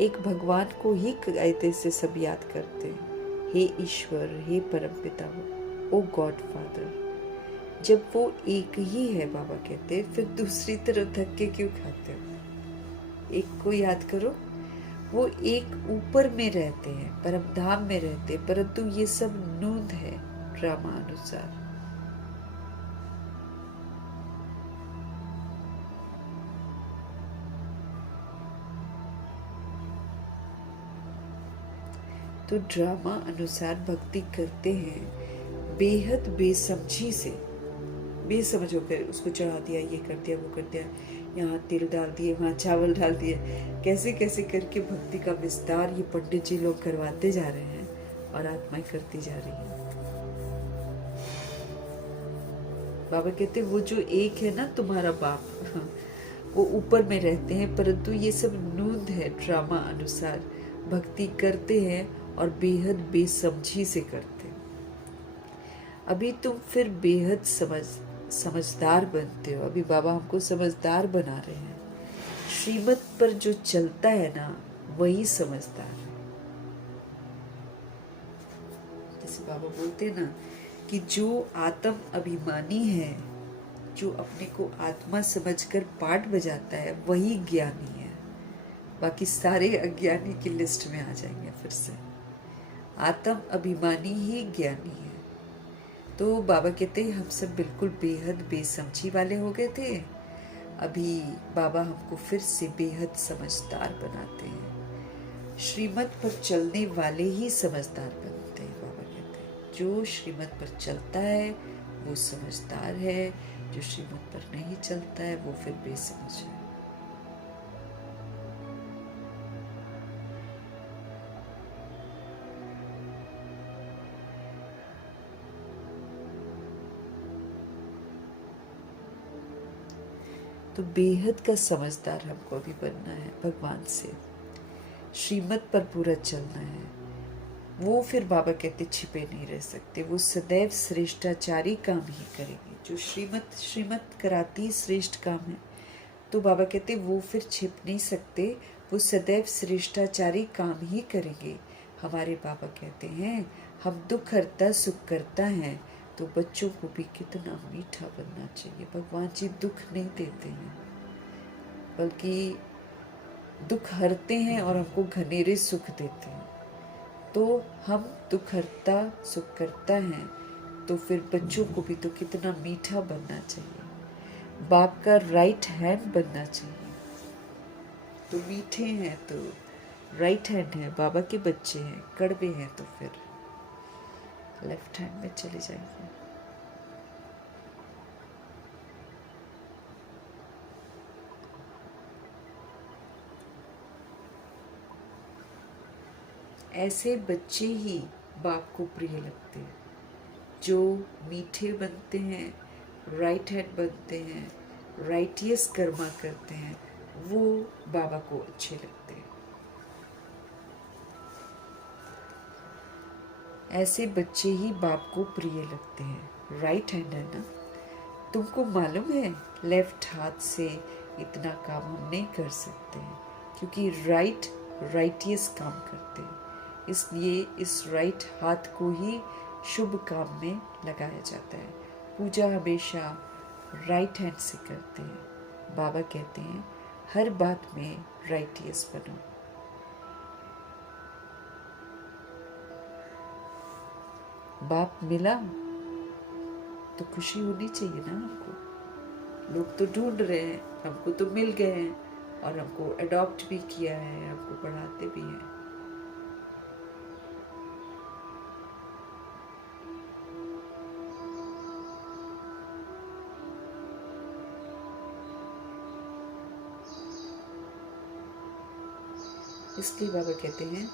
एक भगवान को ही कायदे से सब याद करते हैं, हे ईश्वर, हे परमपिता, ओ गॉड फादर। जब वो एक ही है, बाबा कहते फिर दूसरी तरफ धक्के क्यों खाते हो? एक को याद करो। वो एक ऊपर में रहते हैं, परम धाम में रहते हैं, परंतु ये सब नूंद है ड्रामा अनुसार। तो ड्रामा अनुसार भक्ति करते हैं बेहद बेसमझी से। बेसमझ होकर उसको चढ़ा दिया, ये कर दिया, वो कर दिया, यहाँ तिल डाल दिए, वहाँ चावल डाल दिए, कैसे कैसे करके भक्ति का विस्तार ये पंडित जी लोग करवाते जा रहे हैं और आत्माएं करती जा रही हैं। बाबा कहते वो जो एक है ना तुम्हारा बाप, वो ऊपर में रहते हैं, परंतु ये सब नूंद है ड्रामा अनुसार। भक्ति करते हैं और बेहद बेसमझी से करते हैं। अभी तुम फिर बेहद समझदार बनते हो। अभी बाबा हमको समझदार बना रहे हैं। श्रीमत पर जो चलता है ना वही समझदार है। जैसे बाबा बोलते हैं ना कि जो आत्म अभिमानी है, जो अपने को आत्मा समझकर पाठ बजाता है, वही ज्ञानी है। बाकी सारे अज्ञानी की लिस्ट में आ जाएंगे फिर से। आत्म अभिमानी ही ज्ञानी है। तो बाबा कहते हैं हम सब बिल्कुल बेहद बेसमझी वाले हो गए थे, अभी बाबा हमको फिर से बेहद समझदार बनाते हैं। श्रीमत पर चलने वाले ही समझदार बनते हैं। बाबा कहते हैं जो श्रीमत पर चलता है वो समझदार है, जो श्रीमत पर नहीं चलता है वो फिर बेसमझ है। तो बेहद का समझदार हमको अभी बनना है भगवान से, श्रीमत पर पूरा चलना है। वो फिर बाबा कहते छिपे नहीं रह सकते, वो सदैव श्रेष्ठाचारी काम ही करेंगे। जो श्रीमत कराती श्रेष्ठ काम है, तो बाबा कहते वो फिर छिप नहीं सकते, वो सदैव श्रेष्ठाचारी काम ही करेंगे। हमारे बाबा कहते हैं हम दुख हरता सुख करता है, तो बच्चों को भी कितना मीठा बनना चाहिए। भगवान जी दुख नहीं देते हैं, बल्कि दुख हरते हैं और हमको घनेरे सुख देते हैं। तो हम दुख हरता सुख करता है, तो फिर बच्चों को भी तो कितना मीठा बनना चाहिए, बाप का राइट हैंड बनना चाहिए। तो मीठे हैं तो राइट हैंड है, बाबा के बच्चे हैं, कड़वे हैं तो फिर लेफ्ट हैंड में चले जाएंगे। ऐसे बच्चे ही बाप को प्रिय लगते हैं, जो मीठे बनते हैं, राइट हैंड बनते हैं, राइटियस कर्मा करते हैं, वो बाबा को अच्छे लगते हैं। ऐसे बच्चे ही बाप को प्रिय लगते हैं। राइट हैंड है ना, तुमको मालूम है लेफ्ट हाथ से इतना काम हम नहीं कर सकते हैं, क्योंकि राइटियस काम करते हैं। इसलिए इस राइट हाथ को ही शुभ काम में लगाया जाता है। पूजा हमेशा राइट हैंड से करते हैं। बाबा कहते हैं हर बात में राइटियस बनो। बाप मिला तो खुशी होनी चाहिए ना हमको। लोग तो ढूंढ रहे हैं, हमको तो मिल गए हैं, और हमको अडॉप्ट भी किया है, हमको पढ़ाते भी हैं। इसलिए बाबा कहते हैं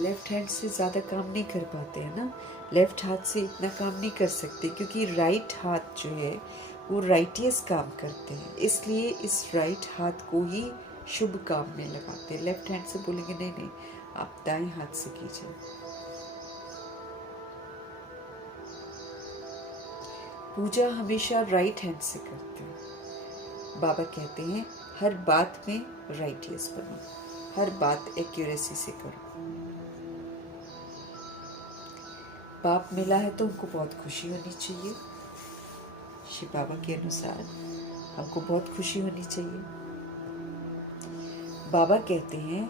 लेफ्ट हैंड से ज़्यादा काम नहीं कर पाते हैं ना, लेफ्ट हाथ से इतना काम नहीं कर सकते, क्योंकि राइट हाथ जो है वो राइटियस काम करते हैं। इसलिए इस राइट हाथ को ही शुभ काम में लगाते हैं। लेफ्ट हैंड से बोलेंगे नहीं नहीं, आप दाएं हाथ से कीजिए। पूजा हमेशा राइट हैंड से करते हैं। बाबा कहते हैं हर बात में राइटियस बनो, हर बात एक्यूरेसी से करो। बाप मिला है तो हमको बहुत खुशी होनी चाहिए। शिव बाबा के अनुसार हमको बहुत खुशी होनी चाहिए। बाबा कहते हैं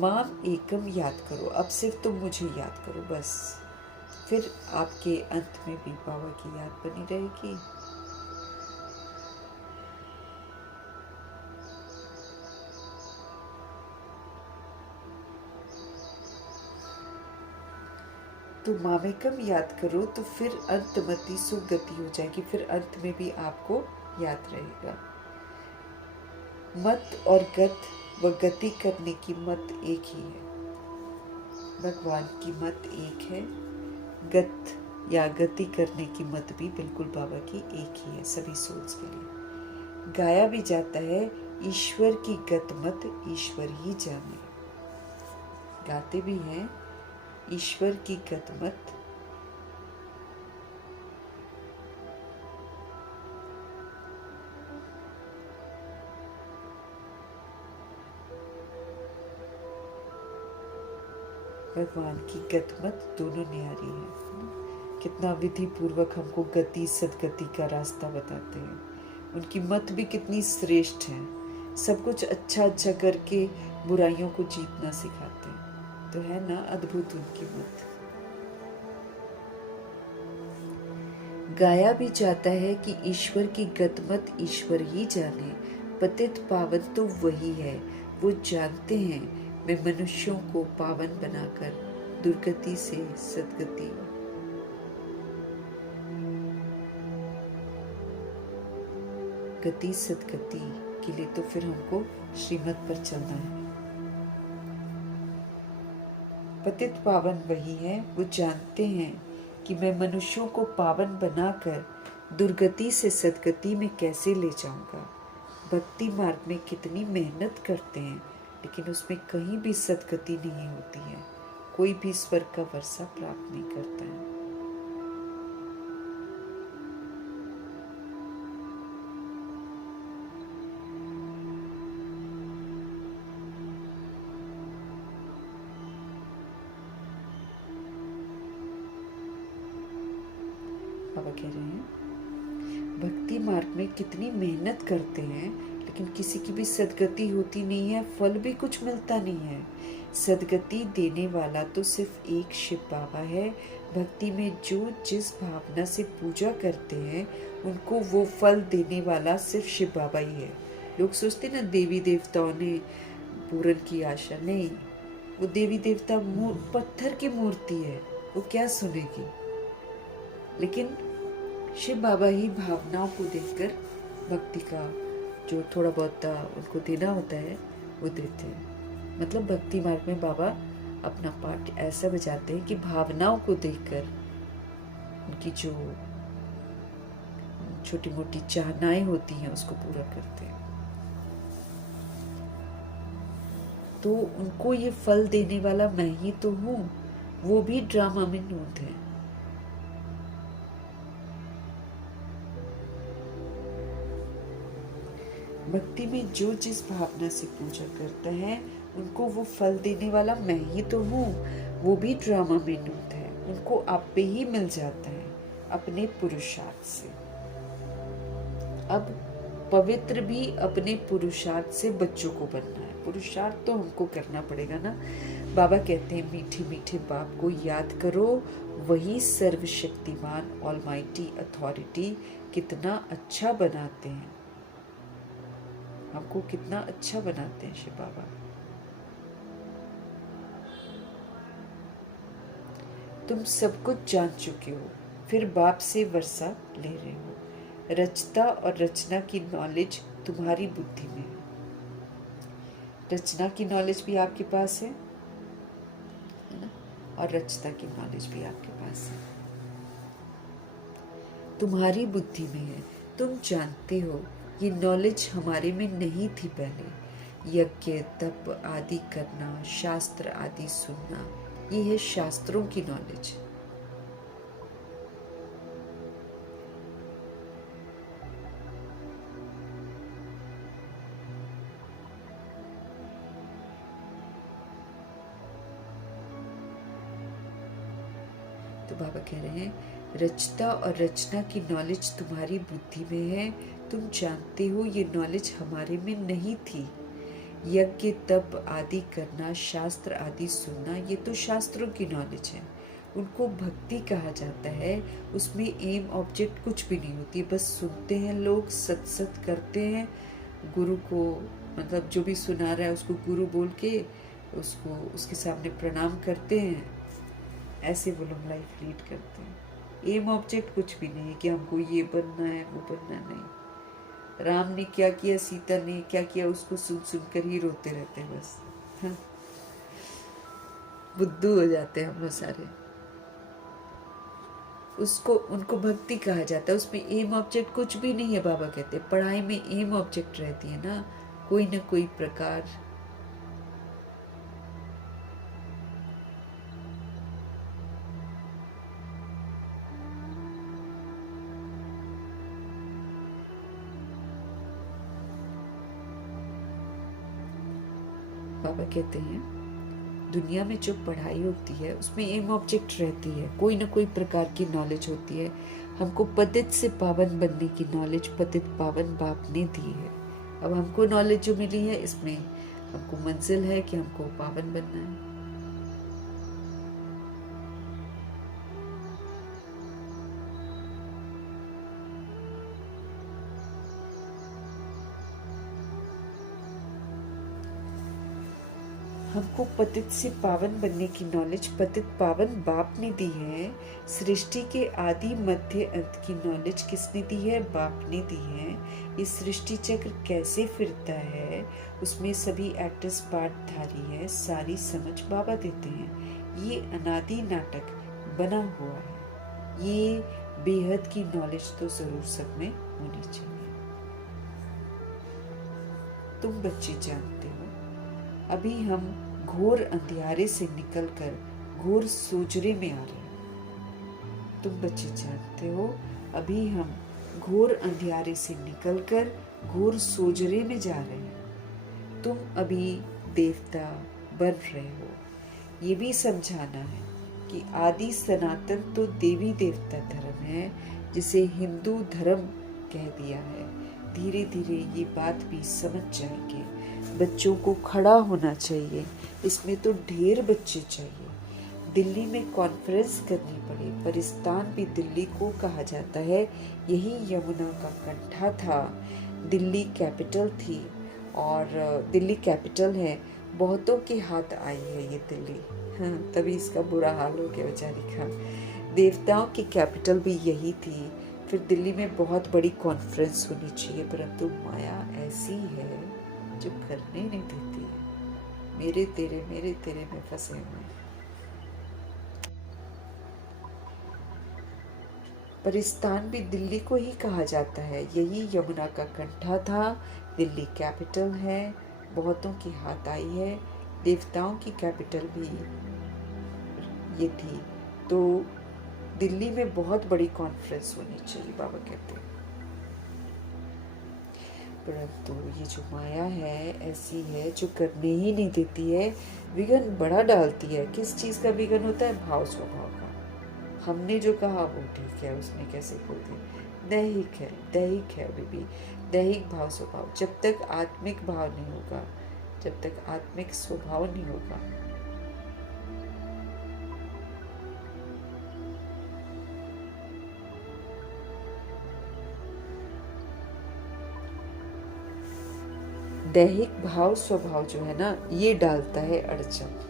माम एकम याद करो, अब सिर्फ तुम मुझे याद करो बस, फिर आपके अंत में भी बाबा की याद बनी रहेगी। तो मामेकम याद करो तो फिर अंतमति सुगति हो जाएगी, फिर अंत में भी आपको याद रहेगा। मत और गत व गति करने की मत एक ही है। भगवान की मत एक है, गत या गति करने की मत भी बिल्कुल बाबा की एक ही है सभी सोल्स के लिए। गाया भी जाता है ईश्वर की गत मत ईश्वर ही जाने। गाते भी हैं ईश्वर की गत मत भगवान की गतमत दोनों न्यारी है। कितना विधि पूर्वक हमको गति सदगति का रास्ता बताते हैं। उनकी मत भी कितनी श्रेष्ठ है। सब कुछ अच्छा अच्छा करके बुराइयों को जीतना सिखाते हैं। तो है ना अद्भुत उनकी मत। गाया भी जाता है कि ईश्वर की गतमत ईश्वर ही जाने, पतित पावन तो वही है, वो जानते हैं मैं मनुष्यों को पावन बनाकर दुर्गति से सदगति। गति सदगति के लिए तो फिर हमको श्रीमत पर चलना है। पतित पावन वही है, वो जानते हैं कि मैं मनुष्यों को पावन बनाकर दुर्गति से सदगति में कैसे ले जाऊंगा। भक्ति मार्ग में कितनी मेहनत करते हैं, लेकिन उसमें कहीं भी सदगति नहीं होती है। कोई भी स्वर्ग का वर्षा प्राप्त नहीं करता है। बाबा कह रहे हैं भक्ति मार्ग में कितनी मेहनत करते हैं, लेकिन किसी की भी सदगति होती नहीं है, फल भी कुछ मिलता नहीं है। सदगति देने वाला तो सिर्फ एक शिव बाबा है। भक्ति में जो जिस भावना से पूजा करते हैं, उनको वो फल देने वाला सिर्फ शिव बाबा ही है। लोग सोचते ना देवी देवताओं ने पूरन की आशा, नहीं, वो देवी देवता पत्थर की मूर्ति है, वो क्या सुनेगी। लेकिन शिव बाबा ही भावनाओं को देखकर भक्ति का जो थोड़ा बहुत उनको देना होता है वो देते हैं। मतलब भक्ति मार्ग में बाबा अपना पाठ ऐसा बजाते हैं कि भावनाओं को देखकर उनकी जो छोटी मोटी चाहनाएं होती हैं उसको पूरा करते हैं। तो उनको ये फल देने वाला मैं ही तो हूँ, वो भी ड्रामा में नूंद है। भक्ति में जो जिस भावना से पूजा करता है, उनको वो फल देने वाला मैं ही तो हूँ, वो भी ड्रामा में नूत है। उनको आप पे ही मिल जाता है अपने पुरुषार्थ से। अब पवित्र भी अपने पुरुषार्थ से बच्चों को बनना है। पुरुषार्थ तो हमको करना पड़ेगा ना। बाबा कहते हैं मीठे मीठे बाप को याद करो, वही सर्वशक्तिमान ऑलमाइटी अथॉरिटी कितना अच्छा बनाते हैं, हमको कितना अच्छा बनाते हैं शिव बाबा। तुम सब कुछ जान चुके हो, फिर बाप से वर्षा ले रहे हो। रचता और रचना की नॉलेज तुम्हारी बुद्धि में है। रचना की नॉलेज भी आपके पास है ना, और रचता की नॉलेज भी आपके पास है, तुम्हारी बुद्धि में है। तुम जानते हो ये नॉलेज हमारे में नहीं थी पहले। यज्ञ तप आदि करना, शास्त्र आदि सुनना, ये है शास्त्रों की नॉलेज। तो बाबा कह रहे हैं रचता और रचना की नॉलेज तुम्हारी बुद्धि में है। तुम जानते हो ये नॉलेज हमारे में नहीं थी। यज्ञ तप आदि करना, शास्त्र आदि सुनना, ये तो शास्त्रों की नॉलेज है। उनको भक्ति कहा जाता है। उसमें एम ऑब्जेक्ट कुछ भी नहीं होती, बस सुनते हैं लोग, सत्सत करते हैं, गुरु को मतलब जो भी सुना रहा है उसको गुरु बोल के उसको उसके सामने प्रणाम करते हैं। ऐसे वो लोग लाइफ लीड करते हैं। एम ऑब्जेक्ट कुछ भी नहीं है कि हमको ये बनना है वो बनना नहीं। राम ने क्या किया, सीता ने क्या किया, उसको सुन सुनकर ही रोते रहते हैं बस। हाँ? बुद्धू हो जाते हैं हम लोग सारे। उसको उनको भक्ति कहा जाता है। उसमें एम ऑब्जेक्ट कुछ भी नहीं है। बाबा कहते हैं पढ़ाई में एम ऑब्जेक्ट रहती है ना कोई प्रकार। बाबा कहते हैं दुनिया में जो पढ़ाई होती है उसमें एम ऑब्जेक्ट रहती है, कोई ना कोई प्रकार की नॉलेज होती है। हमको पतित से पावन बनने की नॉलेज पतित पावन बाप ने दी है। अब हमको नॉलेज जो मिली है इसमें हमको मंजिल है कि हमको पावन बनना है। हमको पतित से पावन बनने की नॉलेज पतित पावन बाप ने दी है। सृष्टि के आदि मध्य अंत की नॉलेज किसने दी है? बाप ने दी है। ये सृष्टि चक्र कैसे फिरता है उसमें सभी एक्टर्स पार्टधारी है, सारी समझ बाबा देते हैं। ये अनादि नाटक बना हुआ है। ये बेहद की नॉलेज तो जरूर सब में होनी चाहिए। तुम बच्चे जानते हो अभी हम घोर अंधियारे से निकलकर घोर सोजरे में आ रहे हैं। तुम बच्चे जानते हो अभी हम घोर अंधियारे से निकलकर घोर सोजरे में जा रहे हैं। तुम अभी देवता बन रहे हो। ये भी समझाना है कि आदि सनातन तो देवी देवता धर्म है, जिसे हिंदू धर्म कह दिया है। धीरे धीरे ये बात भी समझ जाएंगे। बच्चों को खड़ा होना चाहिए। इसमें तो ढेर बच्चे चाहिए। दिल्ली में कॉन्फ्रेंस करनी पड़े। परिस्तान भी दिल्ली को कहा जाता है। यही यमुना का कंठा था। दिल्ली कैपिटल थी और दिल्ली कैपिटल है। बहुतों के हाथ आई है ये दिल्ली। हाँ, तभी इसका बुरा हाल हो गया बेचारी का। देवताओं की कैपिटल भी यही थी। फिर दिल्ली में बहुत बड़ी कॉन्फ्रेंस होनी चाहिए, परंतु माया ऐसी है जो करने नहीं देती है। मेरे तेरे में फंसे हुए। परिस्तान भी दिल्ली को ही कहा जाता है। यही यमुना का कंठा था। दिल्ली कैपिटल है। बहुतों की हाथ आई है। देवताओं की कैपिटल भी ये थी। तो दिल्ली में बहुत बड़ी कॉन्फ्रेंस होनी चाहिए बाबा कहते हैं। परंतु ये जो माया है ऐसी है जो करने ही नहीं देती है। विघन बड़ा डालती है। किस चीज का विघन होता है? भाव स्वभाव का। हमने जो कहा वो ठीक है, उसमें कैसे बोल दे। दैहिक है अभी भी। दैहिक भाव स्वभाव। जब तक आत्मिक भाव नहीं होगा, जब तक आत्मिक स्वभाव नहीं होगा, दैहिक भाव स्वभाव जो है ना, ये डालता है अड़चन।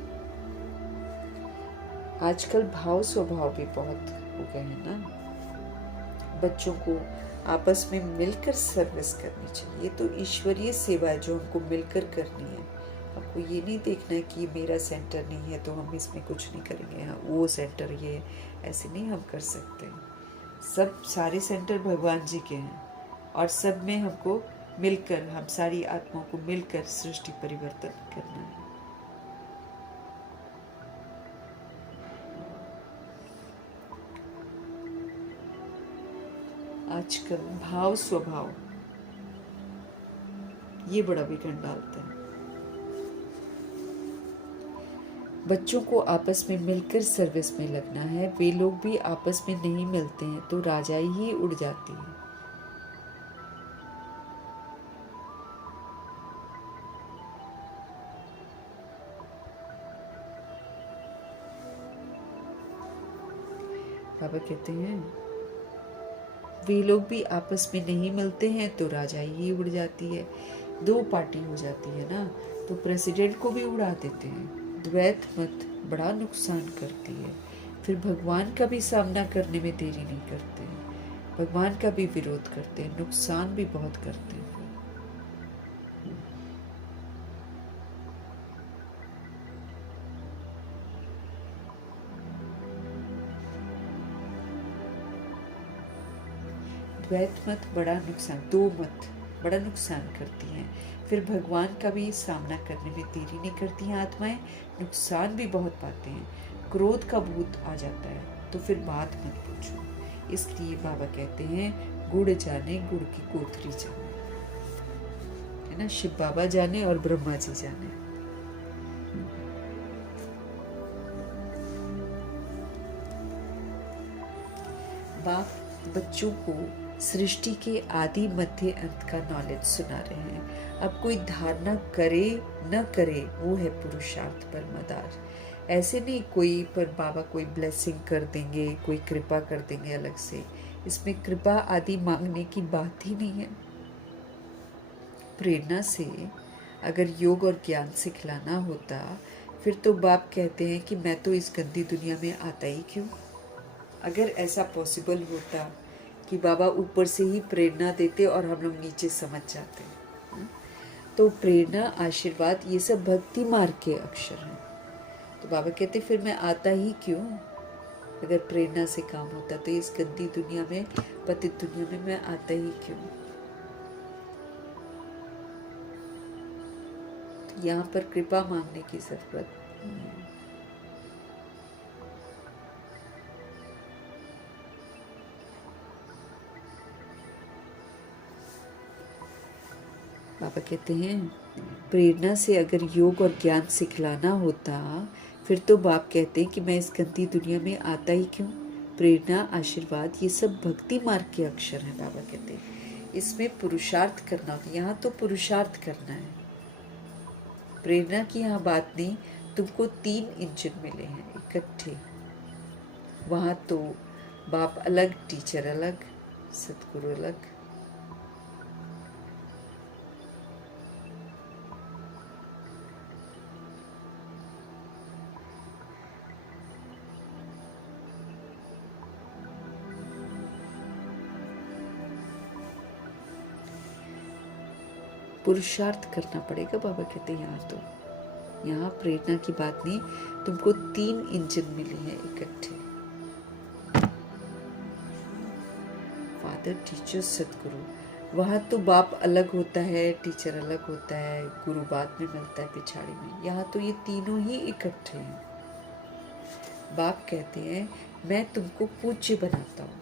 आजकल भाव स्वभाव भी बहुत हो गए हैं ना। बच्चों को आपस में मिलकर सर्विस करनी चाहिए। ये तो ईश्वरीय सेवा है जो हमको मिलकर करनी है। हमको ये नहीं देखना है कि मेरा सेंटर नहीं है तो हम इसमें कुछ नहीं करेंगे। हाँ, वो सेंटर ये ऐसे नहीं हम कर सकते। सब सारे सेंटर भगवान जी के हैं और सब में हमको मिलकर, हम सारी आत्माओं को मिलकर सृष्टि परिवर्तन करना है। आजकल भाव स्वभाव ये बड़ा विघन डालते हैं। बच्चों को आपस में मिलकर सर्विस में लगना है। वे लोग भी आपस में नहीं मिलते हैं तो राजाई ही उड़ जाती है। बाबा कहते हैं वे लोग भी आपस में नहीं मिलते हैं तो राजाई ही उड़ जाती है। दो पार्टी हो जाती है ना, तो प्रेसिडेंट को भी उड़ा देते हैं। द्वैत मत बड़ा नुकसान करती है। फिर भगवान का भी सामना करने में देरी नहीं करते हैं। भगवान का भी विरोध करते हैं, नुकसान भी बहुत करते हैं। द्वैत मत बड़ा नुकसान, दो मत बड़ा नुकसान करती हैं। फिर भगवान का भी सामना करने में देरी नहीं करती हैं आत्माएं, नुकसान भी बहुत पाते हैं। क्रोध का भूत आ जाता है तो फिर बात मत पूछो। इसलिए बाबा कहते हैं गुड़ जाने गुड़ की कोथरी जाने, है ना। शिव बाबा जाने और ब्रह्मा जी जाने। बाप बच्चों को सृष्टि के आदि मध्य अंत का नॉलेज सुना रहे हैं। अब कोई धारणा करे न करे वो है पुरुषार्थ पर मदार। ऐसे नहीं कोई पर बाबा कोई ब्लेसिंग कर देंगे, कोई कृपा कर देंगे अलग से। इसमें कृपा आदि मांगने की बात ही नहीं है। प्रेरणा से अगर योग और ज्ञान सिखलाना होता फिर तो बाप कहते हैं कि मैं तो इस गंदी दुनिया में आता ही क्यों। अगर ऐसा पॉसिबल होता कि बाबा ऊपर से ही प्रेरणा देते और हम लोग नीचे समझ जाते हैं, तो प्रेरणा आशीर्वाद ये सब भक्ति मार्ग के अक्षर हैं। तो बाबा कहते फिर मैं आता ही क्यों। अगर प्रेरणा से काम होता तो इस गंदी दुनिया में, पतित दुनिया में मैं आता ही क्यों। तो यहाँ पर कृपा मांगने की जरूरत नहीं है। बाबा कहते हैं प्रेरणा से अगर योग और ज्ञान सिखलाना होता फिर तो बाप कहते हैं कि मैं इस गंदी दुनिया में आता ही क्यों। प्रेरणा आशीर्वाद ये सब भक्ति मार्ग के अक्षर हैं। बाबा कहते हैं इसमें पुरुषार्थ करना होता है। यहाँ तो पुरुषार्थ करना है, प्रेरणा की यहाँ बात नहीं। तुमको 3 इंजन मिले हैं इकट्ठे। वहाँ तो बाप अलग, टीचर अलग, सतगुरु अलग। पुरुषार्थ करना पड़ेगा। बाबा कहते हैं यहाँ तो, यहाँ प्रेरणा की बात नहीं। तुमको 3 इंजन मिले हैं इकट्ठे, फादर, टीचर, सतगुरु। वहाँ तो बाप अलग होता है, टीचर अलग होता है, गुरु बाद में मिलता है पिछाड़ी में। यहाँ तो ये तीनों ही इकट्ठे हैं। बाप कहते हैं मैं तुमको पूज्य बनाता हूँ,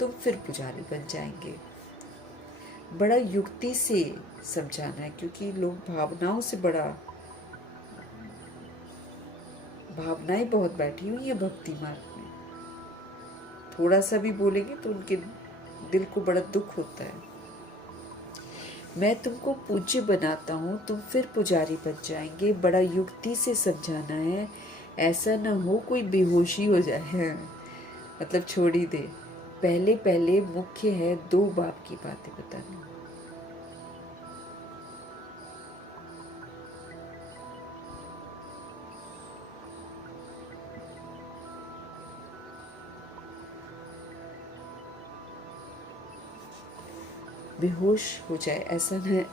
तुम फिर पुजारी बन जाएंगे। बड़ा युक्ति से समझाना है क्योंकि लोग भावनाओं से बड़ा, भावनाएं बहुत बैठी हुई है भक्ति मार्ग में। थोड़ा सा भी बोलेंगे तो उनके दिल को बड़ा दुख होता है। मैं तुमको पूज्य बनाता हूँ, तुम फिर पुजारी बन जाएंगे। बड़ा युक्ति से समझाना है, ऐसा ना हो कोई बेहोशी हो जाए, मतलब छोड़ ही दे। पहले पहले मुख्य है 2 बाप की बातें बतानी। बेहोश हो जाए,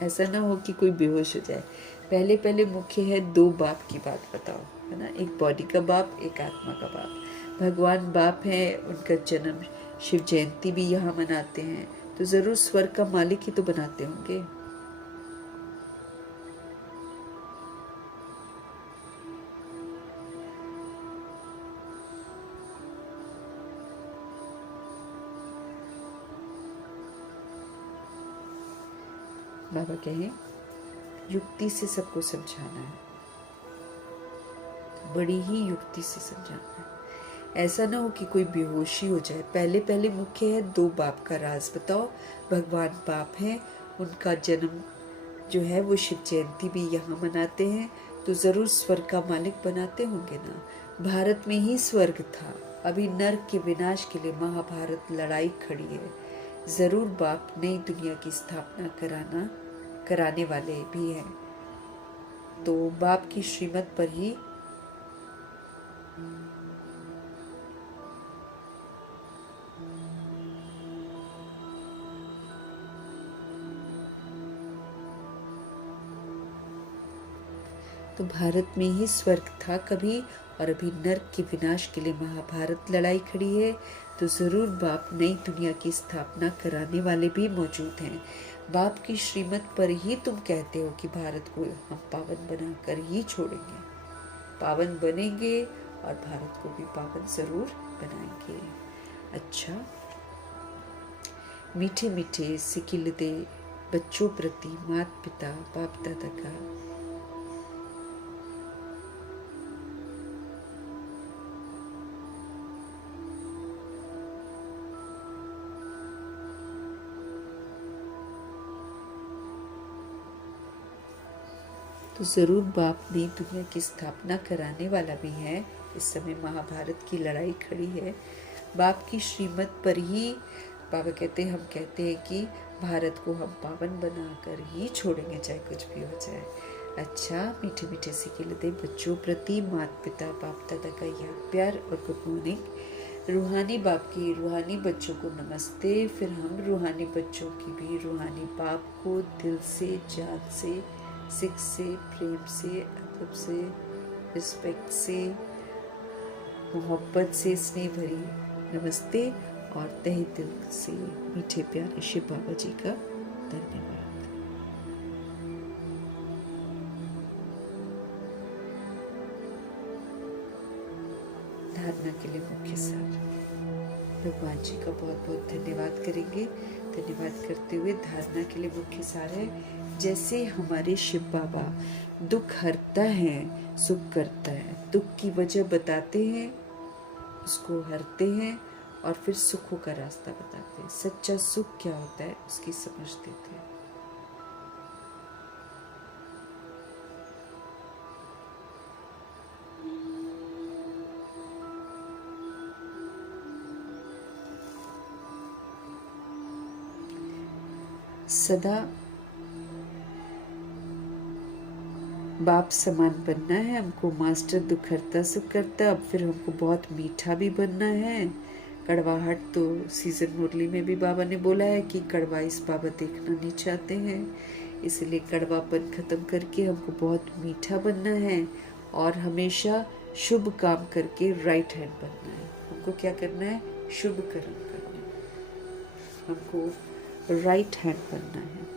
ऐसा ना हो कि कोई बेहोश हो जाए। पहले पहले मुख्य है 2 बाप की बात बताओ, है ना। एक बॉडी का बाप, एक आत्मा का बाप। भगवान बाप है, उनका जन्म शिव जयंती भी यहाँ मनाते हैं, तो जरूर स्वर्ग का मालिक ही तो बनाते होंगे। बाबा कहें युक्ति से सबको समझाना है, बड़ी ही युक्ति से समझाना है। ऐसा ना हो कि कोई बेहोशी हो जाए। पहले पहले मुख्य है 2 बाप का राज बताओ। भगवान बाप हैं, उनका जन्म जो है वो शिव जयंती भी यहाँ मनाते हैं, तो जरूर स्वर्ग का मालिक बनाते होंगे ना। भारत में ही स्वर्ग था, अभी नर्क के विनाश के लिए महाभारत लड़ाई खड़ी है। जरूर बाप नई दुनिया की स्थापना कराने वाले भी हैं। तो बाप की श्रीमत पर ही तो भारत में ही स्वर्ग था कभी, और अभी नर्क के विनाश के लिए महाभारत लड़ाई खड़ी है। तो जरूर बाप नई दुनिया की स्थापना कराने वाले भी मौजूद हैं। बाप की श्रीमत पर ही तुम कहते हो कि भारत को हम पावन बनाकर ही छोड़ेंगे। पावन बनेंगे और भारत को भी पावन जरूर बनाएंगे। अच्छा, मीठे मीठे सिकिल दे बच्चों प्रति माता पिता बाप दादा का तो ज़रूर बाप नई दुनिया की स्थापना कराने वाला भी है। इस समय महाभारत की लड़ाई खड़ी है, बाप की श्रीमत पर ही बाबा कहते हैं, हम कहते हैं कि भारत को हम पावन बनाकर ही छोड़ेंगे, चाहे कुछ भी हो जाए। अच्छा, मीठे मीठे से खेल दे बच्चों प्रति माता पिता बाप दादा का याद प्यार और गुड मॉर्निंग। रूहानी बाप की रूहानी बच्चों को नमस्ते। फिर हम रूहानी बच्चों की भी रूहानी बाप को दिल से, जान से, सिख से, प्रेम से, अदब से, रिस्पेक्ट से, मोहब्बत से, स्नेह भरी नमस्ते और तहे दिल से मीठे प्यारे शिव बाबा जी का धन्यवाद। धारणा के लिए मुख्य सार भगवान जी का बहुत बहुत धन्यवाद करेंगे। धन्यवाद करते हुए धारणा के लिए मुख्य सार है, जैसे हमारे शिव बाबा दुख हरता है, सुख करता है। दुख की वजह बताते हैं, उसको हरते हैं और फिर सुखों का रास्ता बताते हैं। सच्चा सुख क्या होता है उसकी समझ देते हैं। सदा बाप समान बनना है हमको। मास्टर दुख हरता सुख करता, अब फिर हमको बहुत मीठा भी बनना है। कड़वाहट तो सीजन मुरली में भी बाबा ने बोला है कि कड़वा इस बाबा देखना नहीं चाहते हैं, इसलिए कड़वापन खत्म करके हमको बहुत मीठा बनना है और हमेशा शुभ काम करके राइट हैंड बनना है। हमको क्या करना है? शुभ कर्म करना है, हमको राइट हैंड बनना है।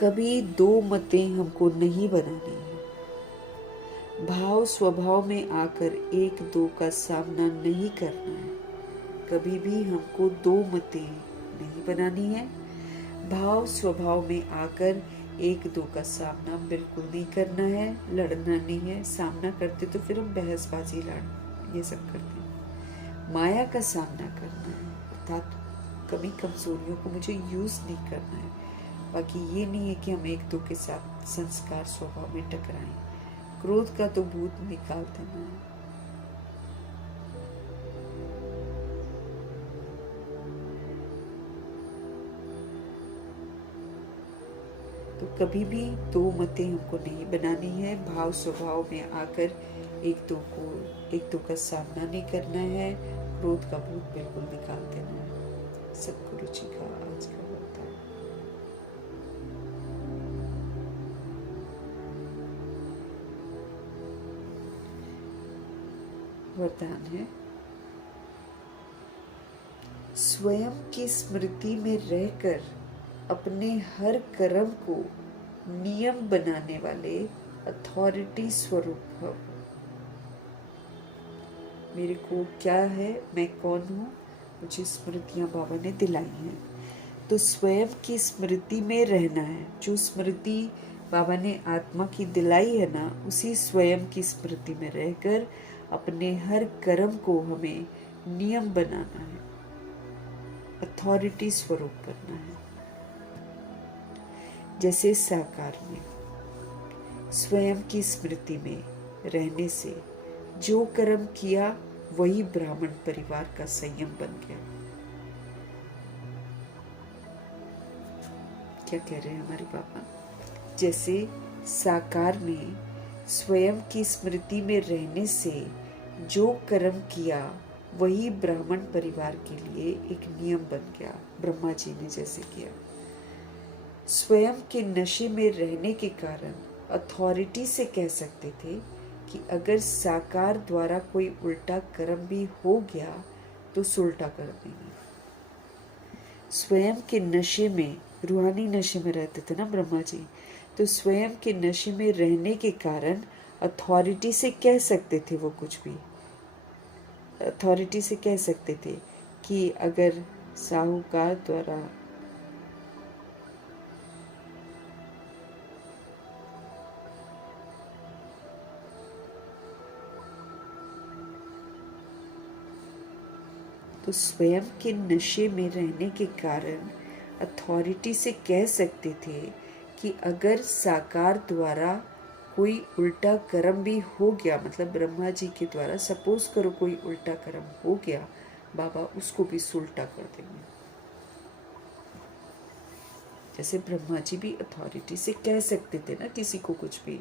कभी दो मतें हमको नहीं बनानी है। भाव स्वभाव में आकर एक दो का सामना नहीं करना है। कभी भी हमको दो मतें नहीं बनानी है। भाव स्वभाव में आकर एक दो का सामना बिल्कुल नहीं करना है। लड़ना नहीं है। सामना करते तो फिर हम बहसबाजी लड़ ये सब करते हैं। माया का सामना करना है, अर्थात कभी कमजोरियों को मुझे यूज नहीं करना है। बाकी ये नहीं है कि हम एक दो के साथ संस्कार स्वभाव में टकराएं। क्रोध का तो भूत निकाल देना है। तो कभी भी दो मतें हमको नहीं बनानी है। भाव स्वभाव में आकर एक दो का सामना नहीं करना है। क्रोध का भूत बिल्कुल निकाल देना है। सतगुरु जी का आज का वरदान है, स्वयं की स्मृति में रहकर अपने हर कर्म को नियम बनाने वाले अथॉरिटी स्वरूप भव। मेरे को क्या है, मैं कौन हूँ, मुझे स्मृतियाँ बाबा ने दिलाई हैं। तो स्वयं की स्मृति में रहना है। जो स्मृति बाबा ने आत्मा की दिलाई है ना, उसी स्वयं की स्मृति में रहकर अपने हर कर्म को हमें नियम बनाना है, अथॉरिटी स्वरूप करना है। जैसे साकार में स्वयं की स्मृति में रहने से जो कर्म किया वही ब्राह्मण परिवार का संयम बन गया। क्या कह रहे हैं हमारे पापा? जैसे साकार में स्वयं की स्मृति में रहने से जो कर्म किया वही ब्राह्मण परिवार के लिए एक नियम बन गया। ब्रह्मा जी ने जैसे किया। स्वयं के नशे में रहने के कारण अथॉरिटी से कह सकते थे कि अगर साकार द्वारा कोई उल्टा कर्म भी हो गया तो सुलटा कर देंगे। स्वयं के नशे में, रूहानी नशे में रहते थे ना ब्रह्मा जी, तो स्वयं के नशे में रहने के कारण अथॉरिटी से कह सकते थे वो कुछ भी। अथॉरिटी से कह सकते थे कि अगर साहूकार द्वारा तो स्वयं के नशे में रहने के कारण अथॉरिटी से कह सकते थे कि अगर साकार द्वारा कोई उल्टा कर्म भी हो गया, मतलब ब्रह्मा जी के द्वारा सपोज करो कोई उल्टा कर्म हो गया, बाबा उसको भी सुलटा कर देंगे। जैसे ब्रह्मा जी भी अथॉरिटी से कह सकते थे ना किसी को कुछ भी,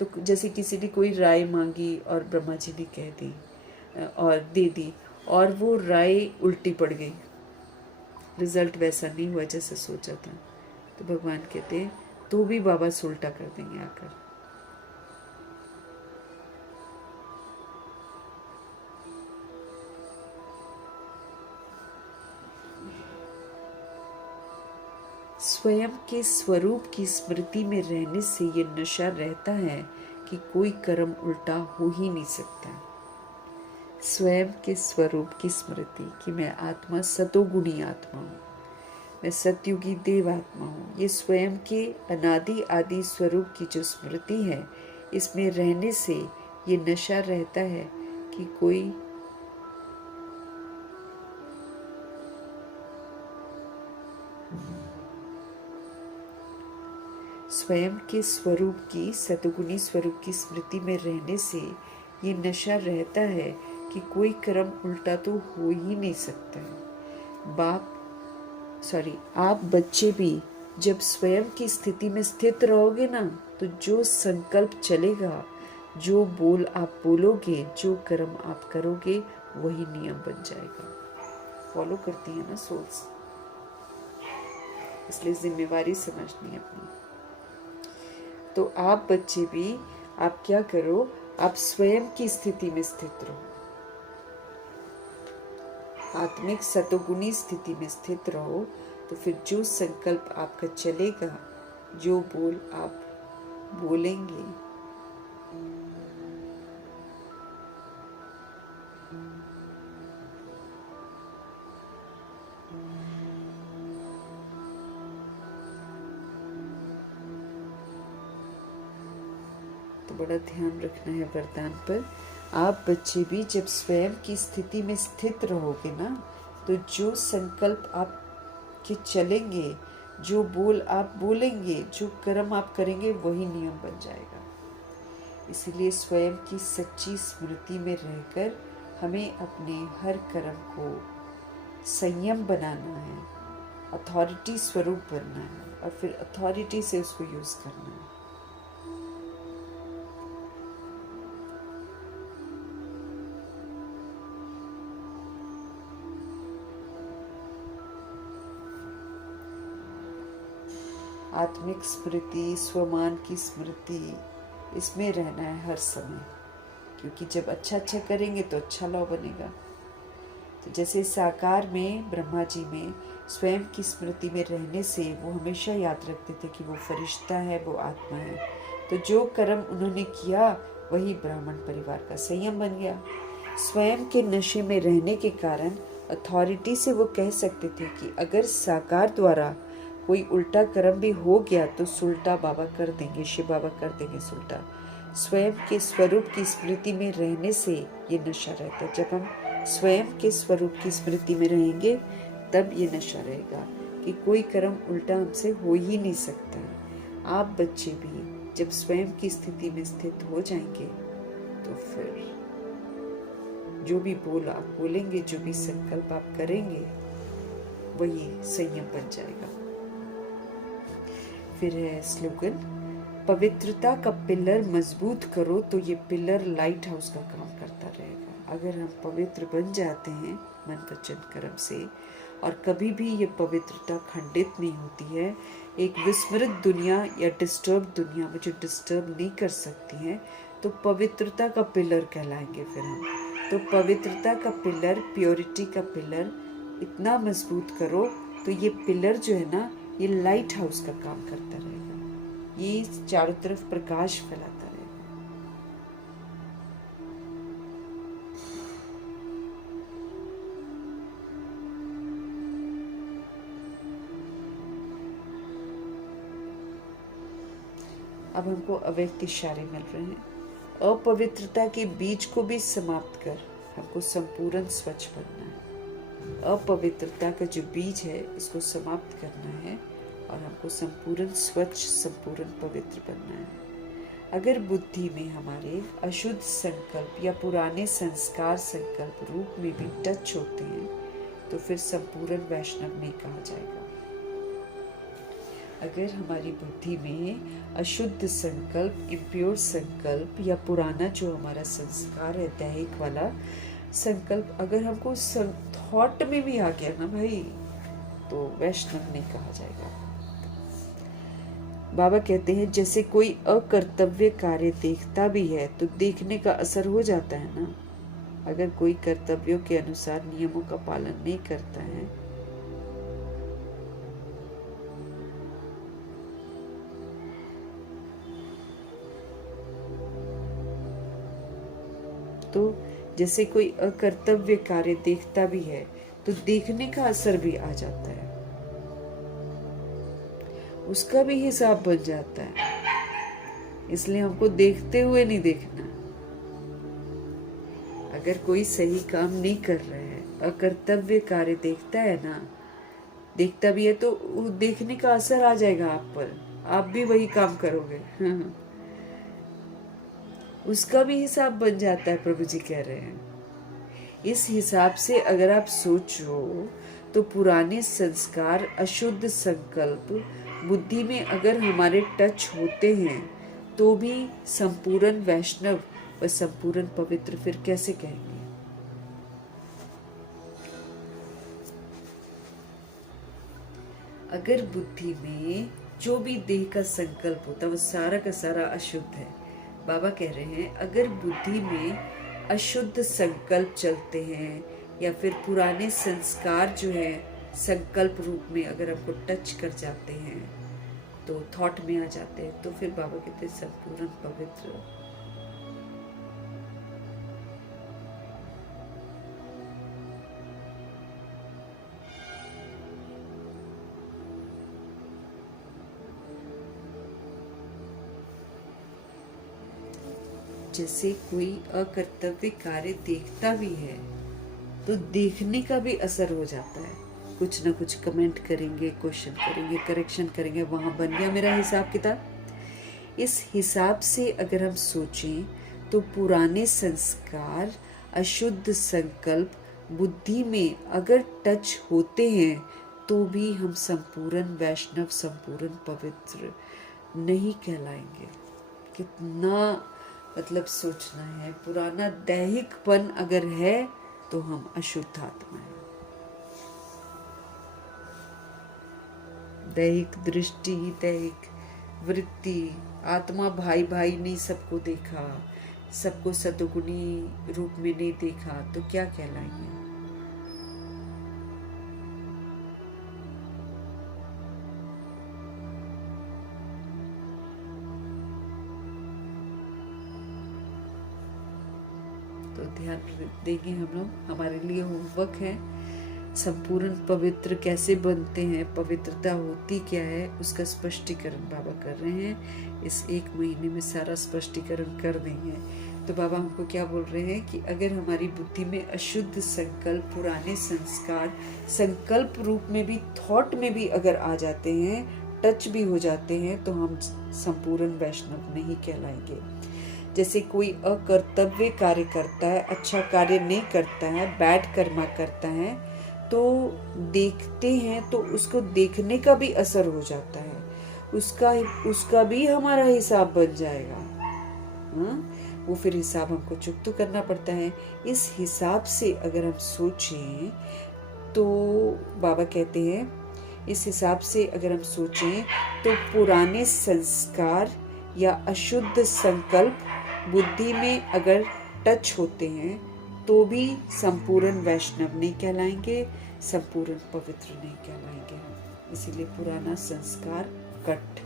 तो जैसे किसी ने कोई राय मांगी और ब्रह्मा जी ने कह दी और दे दी, और वो राय उल्टी पड़ गई, रिजल्ट वैसा नहीं हुआ जैसे सोचा था, तो भगवान कहते हैं तो भी बाबा सुलटा कर देंगे आकर। स्वयं के स्वरूप की स्मृति में रहने से ये नशा रहता है कि कोई कर्म उल्टा हो ही नहीं सकता। स्वयं के स्वरूप की स्मृति कि मैं आत्मा सतोगुणी आत्मा हूँ, मैं सतयुगी देव आत्मा हूँ, ये स्वयं के अनादि आदि स्वरूप की जो स्मृति है, इसमें रहने से ये नशा रहता है कि कोई स्वयं के स्वरूप की सतगुणी स्वरूप की स्मृति में रहने से ये नशा रहता है कि कोई कर्म उल्टा तो हो ही नहीं सकता है। आप बच्चे भी जब स्वयं की स्थिति में स्थित रहोगे ना, तो जो संकल्प चलेगा, जो बोल आप बोलोगे, जो कर्म आप करोगे, वही नियम बन जाएगा। फॉलो करती है ना सोल्स, इसलिए जिम्मेवारी समझनी है अपनी। तो आप बच्चे भी, आप क्या करो, आप स्वयं की स्थिति में स्थित रहो, आत्मिक सतोगुणी स्थिति में स्थित रहो, तो फिर जो संकल्प आपका चलेगा, जो बोल आप बोलेंगे, तो बड़ा ध्यान रखना है वरदान पर। आप बच्चे भी जब स्वयं की स्थिति में स्थित रहोगे ना, तो जो संकल्प आप के चलेंगे, जो बोल आप बोलेंगे, जो कर्म आप करेंगे, वही नियम बन जाएगा। इसीलिए स्वयं की सच्ची स्मृति में रहकर हमें अपने हर कर्म को संयम बनाना है, अथॉरिटी स्वरूप बनना है, और फिर अथॉरिटी से उसको यूज करना है। आत्मिक स्मृति, स्वमान की स्मृति, इसमें रहना है हर समय, क्योंकि जब अच्छा अच्छा करेंगे तो अच्छा लॉ बनेगा। तो जैसे साकार में ब्रह्मा जी में स्वयं की स्मृति में रहने से वो हमेशा याद रखते थे कि वो फरिश्ता है, वो आत्मा है, तो जो कर्म उन्होंने किया वही ब्राह्मण परिवार का संयम बन गया। स्वयं के नशे में रहने के कारण अथॉरिटी से वो कह सकते थे कि अगर साकार द्वारा कोई उल्टा कर्म भी हो गया तो सुलटा बाबा कर देंगे, शिव बाबा कर देंगे सुलटा। स्वयं के स्वरूप की स्मृति में रहने से ये नशा रहता है। जब हम स्वयं के स्वरूप की स्मृति में रहेंगे तब ये नशा रहेगा कि कोई कर्म उल्टा हमसे हो ही नहीं सकता है। आप बच्चे भी जब स्वयं की स्थिति में स्थित हो जाएंगे तो फिर जो भी बोल आप बोलेंगे, जो भी संकल्प आप करेंगे, वही संयम बन जाएगा। फिर है स्लोगन, पवित्रता का पिलर मजबूत करो तो ये पिलर लाइट हाउस का काम करता रहेगा। अगर हम पवित्र बन जाते हैं मन वचन कर्म से, और कभी भी ये पवित्रता खंडित नहीं होती है, एक विस्मृत दुनिया या डिस्टर्ब दुनिया मुझे डिस्टर्ब नहीं कर सकती है, तो पवित्रता का पिलर कहलाएंगे फिर हम। तो पवित्रता का पिलर, प्योरिटी का पिलर इतना मजबूत करो तो ये पिलर जो है ना, ये लाइट हाउस का काम करता रहेगा, ये चारों तरफ प्रकाश फैलाता रहेगा। अब हमको अव्यक्त इशारे मिल रहे हैं। अपवित्रता के बीज को भी समाप्त कर हमको संपूर्ण स्वच्छ बनना है। अपवित्रता का जो बीज है इसको समाप्त करना है और हमको संपूर्ण स्वच्छ, संपूर्ण पवित्र बनना है। अगर बुद्धि में हमारे अशुद्ध संकल्प या पुराने संस्कार संकल्प रूप में भी टच होते हैं तो फिर संपूर्ण वैष्णव नहीं कहा जाएगा। अगर हमारी बुद्धि में अशुद्ध संकल्प, इम्प्योर संकल्प या पुराना जो हमारा संस्कार है दैहिक वाला संकल्प अगर हमको थॉट में भी आ गया ना भाई, तो वैष्णव नहीं कहा जाएगा। बाबा कहते हैं जैसे कोई अकर्तव्य कार्य देखता भी है तो देखने का असर हो जाता है ना। अगर कोई कर्तव्यों के अनुसार नियमों का पालन नहीं करता है तो जैसे कोई अकर्तव्य कार्य देखता भी है तो देखने का असर भी आ जाता है, उसका भी हिसाब बन जाता है। इसलिए हमको देखते हुए नहीं देखना। अगर कोई सही काम नहीं कर रहा है, अकर्तव्य कार्य देखता है ना, देखता भी है तो देखने का असर आ जाएगा आप पर, आप भी वही काम करोगे। उसका भी हिसाब बन जाता है, प्रभु जी कह रहे हैं। इस हिसाब से अगर आप सोचो तो पुराने संस्कार, अशुद्ध संकल्प बुद्धि में अगर हमारे टच होते हैं तो भी संपूर्ण वैष्णव व संपूर्ण पवित्र फिर कैसे कहेंगे? अगर बुद्धि में जो भी देह का संकल्प होता है वो सारा का सारा अशुद्ध है। बाबा कह रहे हैं अगर बुद्धि में अशुद्ध संकल्प चलते हैं या फिर पुराने संस्कार जो है संकल्प रूप में अगर हमको टच कर जाते हैं तो थॉट में आ जाते हैं तो फिर बाबा कहते हैं संपूर्ण पवित्र। जैसे कोई अकर्तव्य कार्य देखता भी है तो देखने का भी असर हो जाता है। कुछ ना कुछ कमेंट करेंगे, क्वेश्चन करेंगे, करेक्शन करेंगे, वहां बन गया मेरा हिसाब किताब। इस हिसाब से अगर हम सोचें तो पुराने संस्कार, अशुद्ध संकल्प बुद्धि में अगर टच होते हैं तो भी हम संपूर्ण वैष्णव, संपूर्ण पवित्र नहीं कहलाएंगे। कितना मतलब सोचना है। पुराना दैहिकपन अगर है तो हम अशुद्ध आत्मा है। दैहिक दृष्टि, दैहिक वृत्ति, आत्मा भाई भाई नहीं सबको देखा, सबको सतुगुणी रूप में नहीं देखा तो क्या कहलाएंगे? तो ध्यान देंगे हम लोग। हमारे लिए होमवर्क है संपूर्ण पवित्र कैसे बनते हैं, पवित्रता होती क्या है, उसका स्पष्टीकरण बाबा कर रहे हैं। इस एक महीने में सारा स्पष्टीकरण कर देंगे। तो बाबा हमको क्या बोल रहे हैं कि अगर हमारी बुद्धि में अशुद्ध संकल्प, पुराने संस्कार संकल्प रूप में भी, थॉट में भी अगर आ जाते हैं, टच भी हो जाते हैं तो हम संपूर्ण वैष्णव नहीं कहलाएंगे। जैसे कोई अकर्तव्य कार्य करता है, अच्छा कार्य नहीं करता है, बैड कर्मा करता है तो देखते हैं तो उसको देखने का भी असर हो जाता है, उसका भी हमारा हिसाब बन जाएगा। वो फिर हिसाब हमको चुकता करना पड़ता है। इस हिसाब से अगर हम सोचें तो बाबा कहते हैं इस हिसाब से अगर हम सोचें तो पुराने संस्कार या अशुद्ध संकल्प बुद्धि में अगर टच होते हैं तो भी संपूर्ण वैष्णव नहीं कहलाएंगे, संपूर्ण पवित्र नहीं कहलाएंगे हम। इसीलिए पुराना संस्कार कट,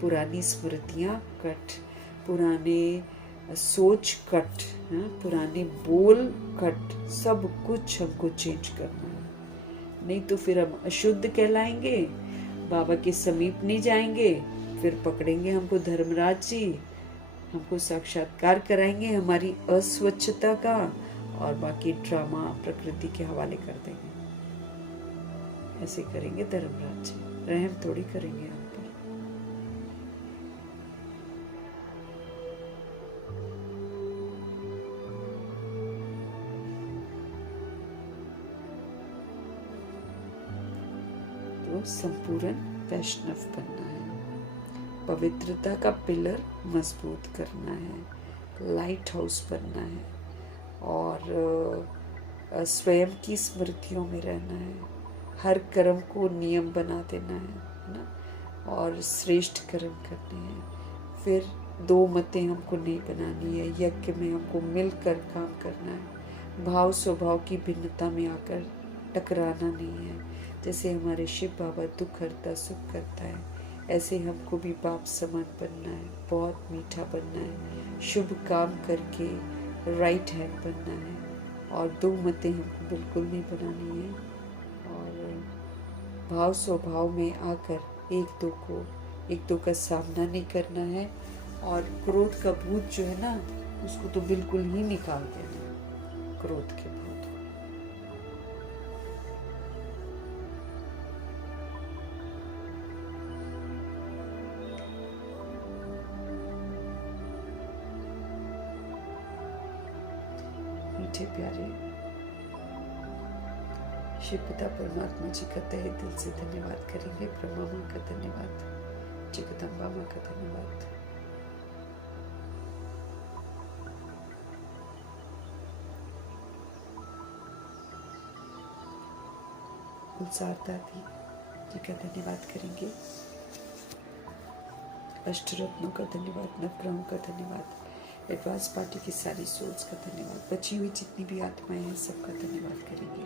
पुरानी स्मृतियाँ कट, पुराने सोच कट, पुराने बोल कट, सब कुछ हमको चेंज करना है। नहीं तो फिर हम अशुद्ध कहलाएंगे, बाबा के समीप नहीं जाएंगे, फिर पकड़ेंगे हमको धर्मराज जी, हमको साक्षात्कार कराएंगे हमारी अस्वच्छता का और बाकी ड्रामा प्रकृति के हवाले कर देंगे। ऐसे करेंगे धर्मराज जी। रहम थोड़ी करेंगे हम पर। तो संपूर्ण वैष्णव बनना है, पवित्रता का पिलर मजबूत करना है, लाइट हाउस बनना है और स्वयं की स्मृतियों में रहना है, हर कर्म को नियम बना देना है ना, और श्रेष्ठ कर्म करने हैं। फिर दो मतें हमको नहीं बनानी है, यज्ञ में हमको मिलकर काम करना है, भाव स्वभाव की भिन्नता में आकर टकराना नहीं है। जैसे हमारे शिव बाबा दुख हरता सुख करता है, ऐसे हमको भी बाप समान बनना है, बहुत मीठा बनना है, शुभ काम करके राइट हैंड बनना है, और दो मतें हमको बिल्कुल नहीं बनानी है, और भाव स्वभाव में आकर एक दो का सामना नहीं करना है, और क्रोध का भूत जो है ना, उसको तो बिल्कुल ही निकाल देना है, क्रोध के भूत को। मीठे प्यारे शिव पिता परमात्मा जी का तहे दिल से धन्यवाद करेंगे। ब्रह्मा माँ का धन्यवाद, जगदम्बा माँ का धन्यवाद। गुलजार दादी जी का धन्यवाद करेंगे। अष्टरत्नों का धन्यवाद, नवग्रहों का धन्यवाद, एडवांस पार्टी की सारी सोल्स का धन्यवाद, बची हुई जितनी भी आत्माएं हैं सबका धन्यवाद करेंगे।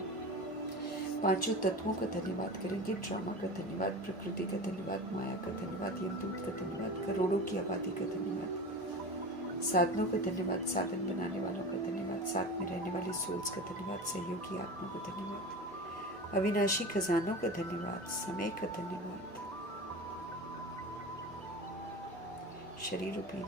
पांचों तत्वों का धन्यवाद करेंगे। ड्रामा का धन्यवाद, प्रकृति का धन्यवाद, माया का धन्यवाद, यमदूत का धन्यवाद, करोड़ों की आबादी का धन्यवाद, साधनों का धन्यवाद, साधन बनाने वालों का धन्यवाद, साथ में रहने वाली सोल्स का धन्यवाद, सहयोगी आत्मा का धन्यवाद, अविनाशी खजानों का धन्यवाद, समय का धन्यवाद, शरीर रूपी